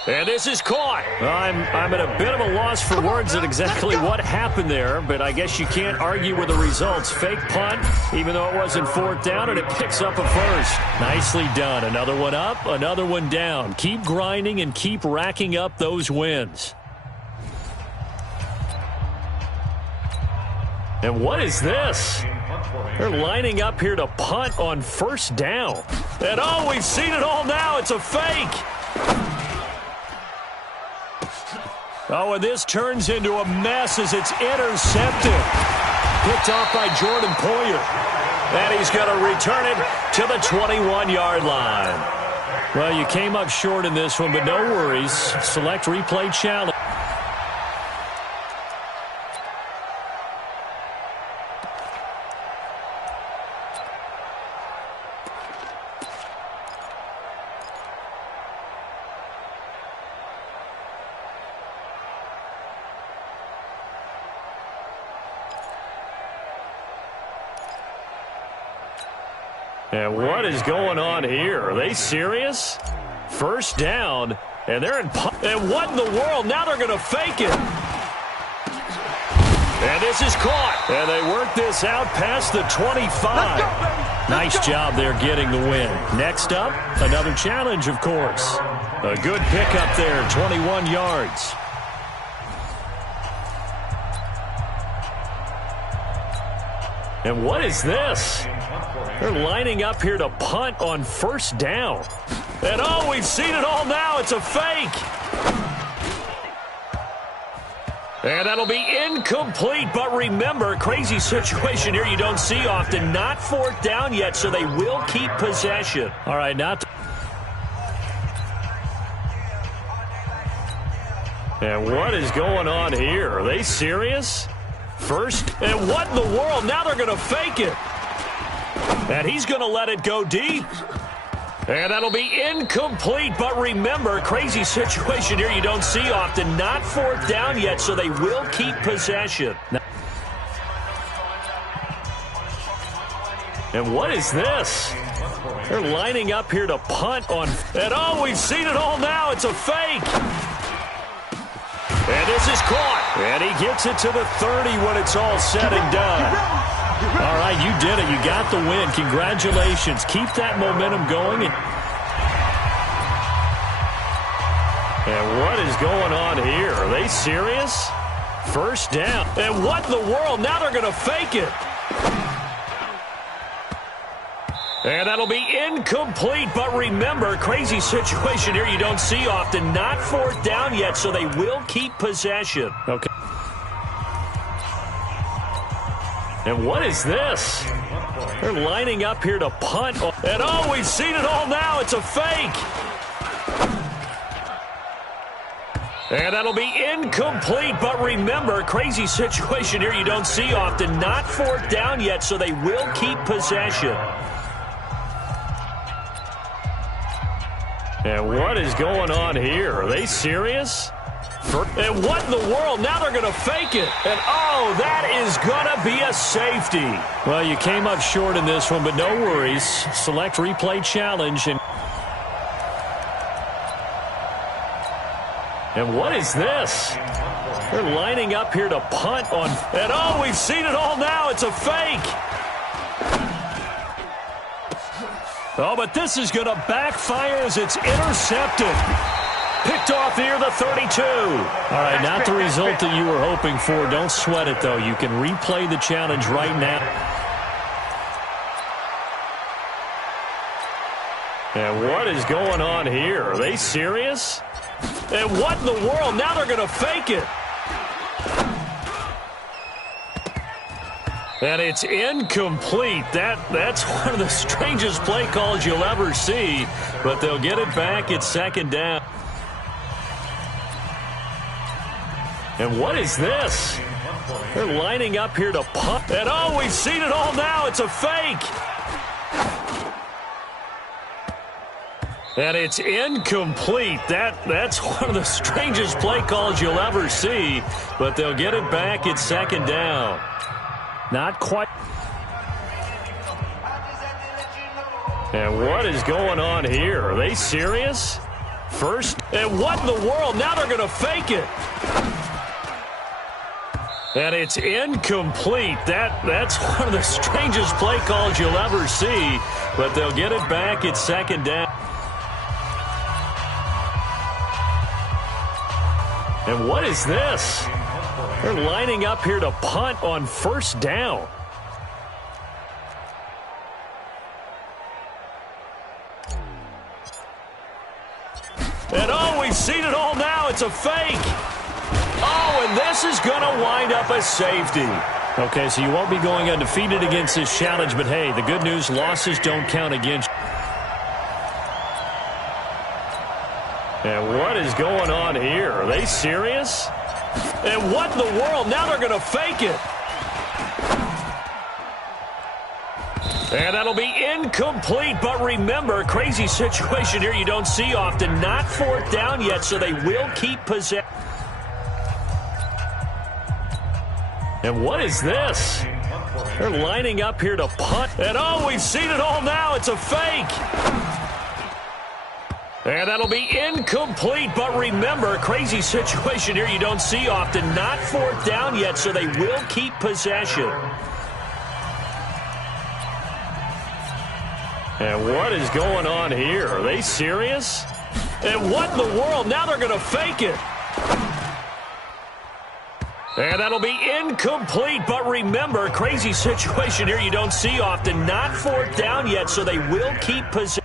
And this is caught. I'm at a bit of a loss for words at exactly what happened there, but I guess you can't argue with the results. Fake punt, even though it wasn't fourth down, and it picks up a first. Nicely done. Another one up, another one down. Keep grinding and keep racking up those wins. And what is this? They're lining up here to punt on first down. And oh, we've seen it all now. It's a fake. Oh, and this turns into a mess as it's intercepted. Picked off by Jordan Poyer. And he's going to return it to the 21-yard line. Well, you came up short in this one, but no worries. Select replay challenge. And what is going on here? Are they serious? First down, and they're in punt. And what in the world? Now they're going to fake it. And this is caught. And they work this out past the 25. Nice job there getting the win. Next up, another challenge, of course. A good pickup there, 21 yards. And what is this? They're lining up here to punt on first down. And oh, we've seen it all now. It's a fake. And that'll be incomplete. But remember, crazy situation here you don't see often. Not fourth down yet, so they will keep possession. All right, now. And what is going on here? Are they serious? First, and what in the world? Now they're going to fake it. And he's going to let it go deep. And that'll be incomplete. But remember, crazy situation here you don't see often. Not fourth down yet, so they will keep possession. And what is this? They're lining up here to punt on. And oh, we've seen it all now. It's a fake. And this is caught. And he gets it to the 30 when it's all said and done. All right, you did it. You got the win. Congratulations. Keep that momentum going. And what is going on here? Are they serious? First down. And what in the world? Now they're going to fake it. And that'll be incomplete. But remember, crazy situation here you don't see often. Not fourth down yet, so they will keep possession. Okay. And what is this? They're lining up here to punt. And oh, we've seen it all now. It's a fake. And that'll be incomplete. But remember, crazy situation here you don't see often. Not fourth down yet, so they will keep possession. And what is going on here? Are they serious? And what in the world? Now they're going to fake it. And, oh, that is going to be a safety. Well, you came up short in this one, but no worries. Select replay challenge. And what is this? They're lining up here to punt on. And, oh, we've seen it all now. It's a fake. Oh, but this is going to backfire as it's intercepted. Picked off near the 32. All right, not the result that you were hoping for. Don't sweat it, though. You can replay the challenge right now. And what is going on here? Are they serious? And what in the world? Now they're going to fake it. And it's incomplete. That's one of the strangest play calls you'll ever see. But they'll get it back. It's second down. And what is this? They're lining up here to punt. And oh, we've seen it all now. It's a fake. And it's incomplete. That's one of the strangest play calls you'll ever see. But they'll get it back. It's second down. Not quite. And what is going on here? Are they serious? First. And what in the world? Now they're going to fake it. And it's incomplete. That's one of the strangest play calls you'll ever see. But they'll get it back. It's second down. And what is this? They're lining up here to punt on first down. And oh, we've seen it all now. It's a fake. Oh, and this is going to wind up a safety. Okay, so you won't be going undefeated against this challenge, but hey, the good news, losses don't count against you. And what is going on here? Are they serious? And what in the world? Now they're going to fake it. And that'll be incomplete. But remember, crazy situation here you don't see often. Not fourth down yet, so they will keep possession. And what is this? They're lining up here to punt. And oh, we've seen it all now. It's a fake. And that'll be incomplete. But remember, crazy situation here you don't see often. Not fourth down yet, so they will keep possession. And what is going on here? Are they serious? And what in the world? Now they're going to fake it. And that'll be incomplete. But remember, crazy situation here you don't see often. Not fourth down yet, so they will keep possession.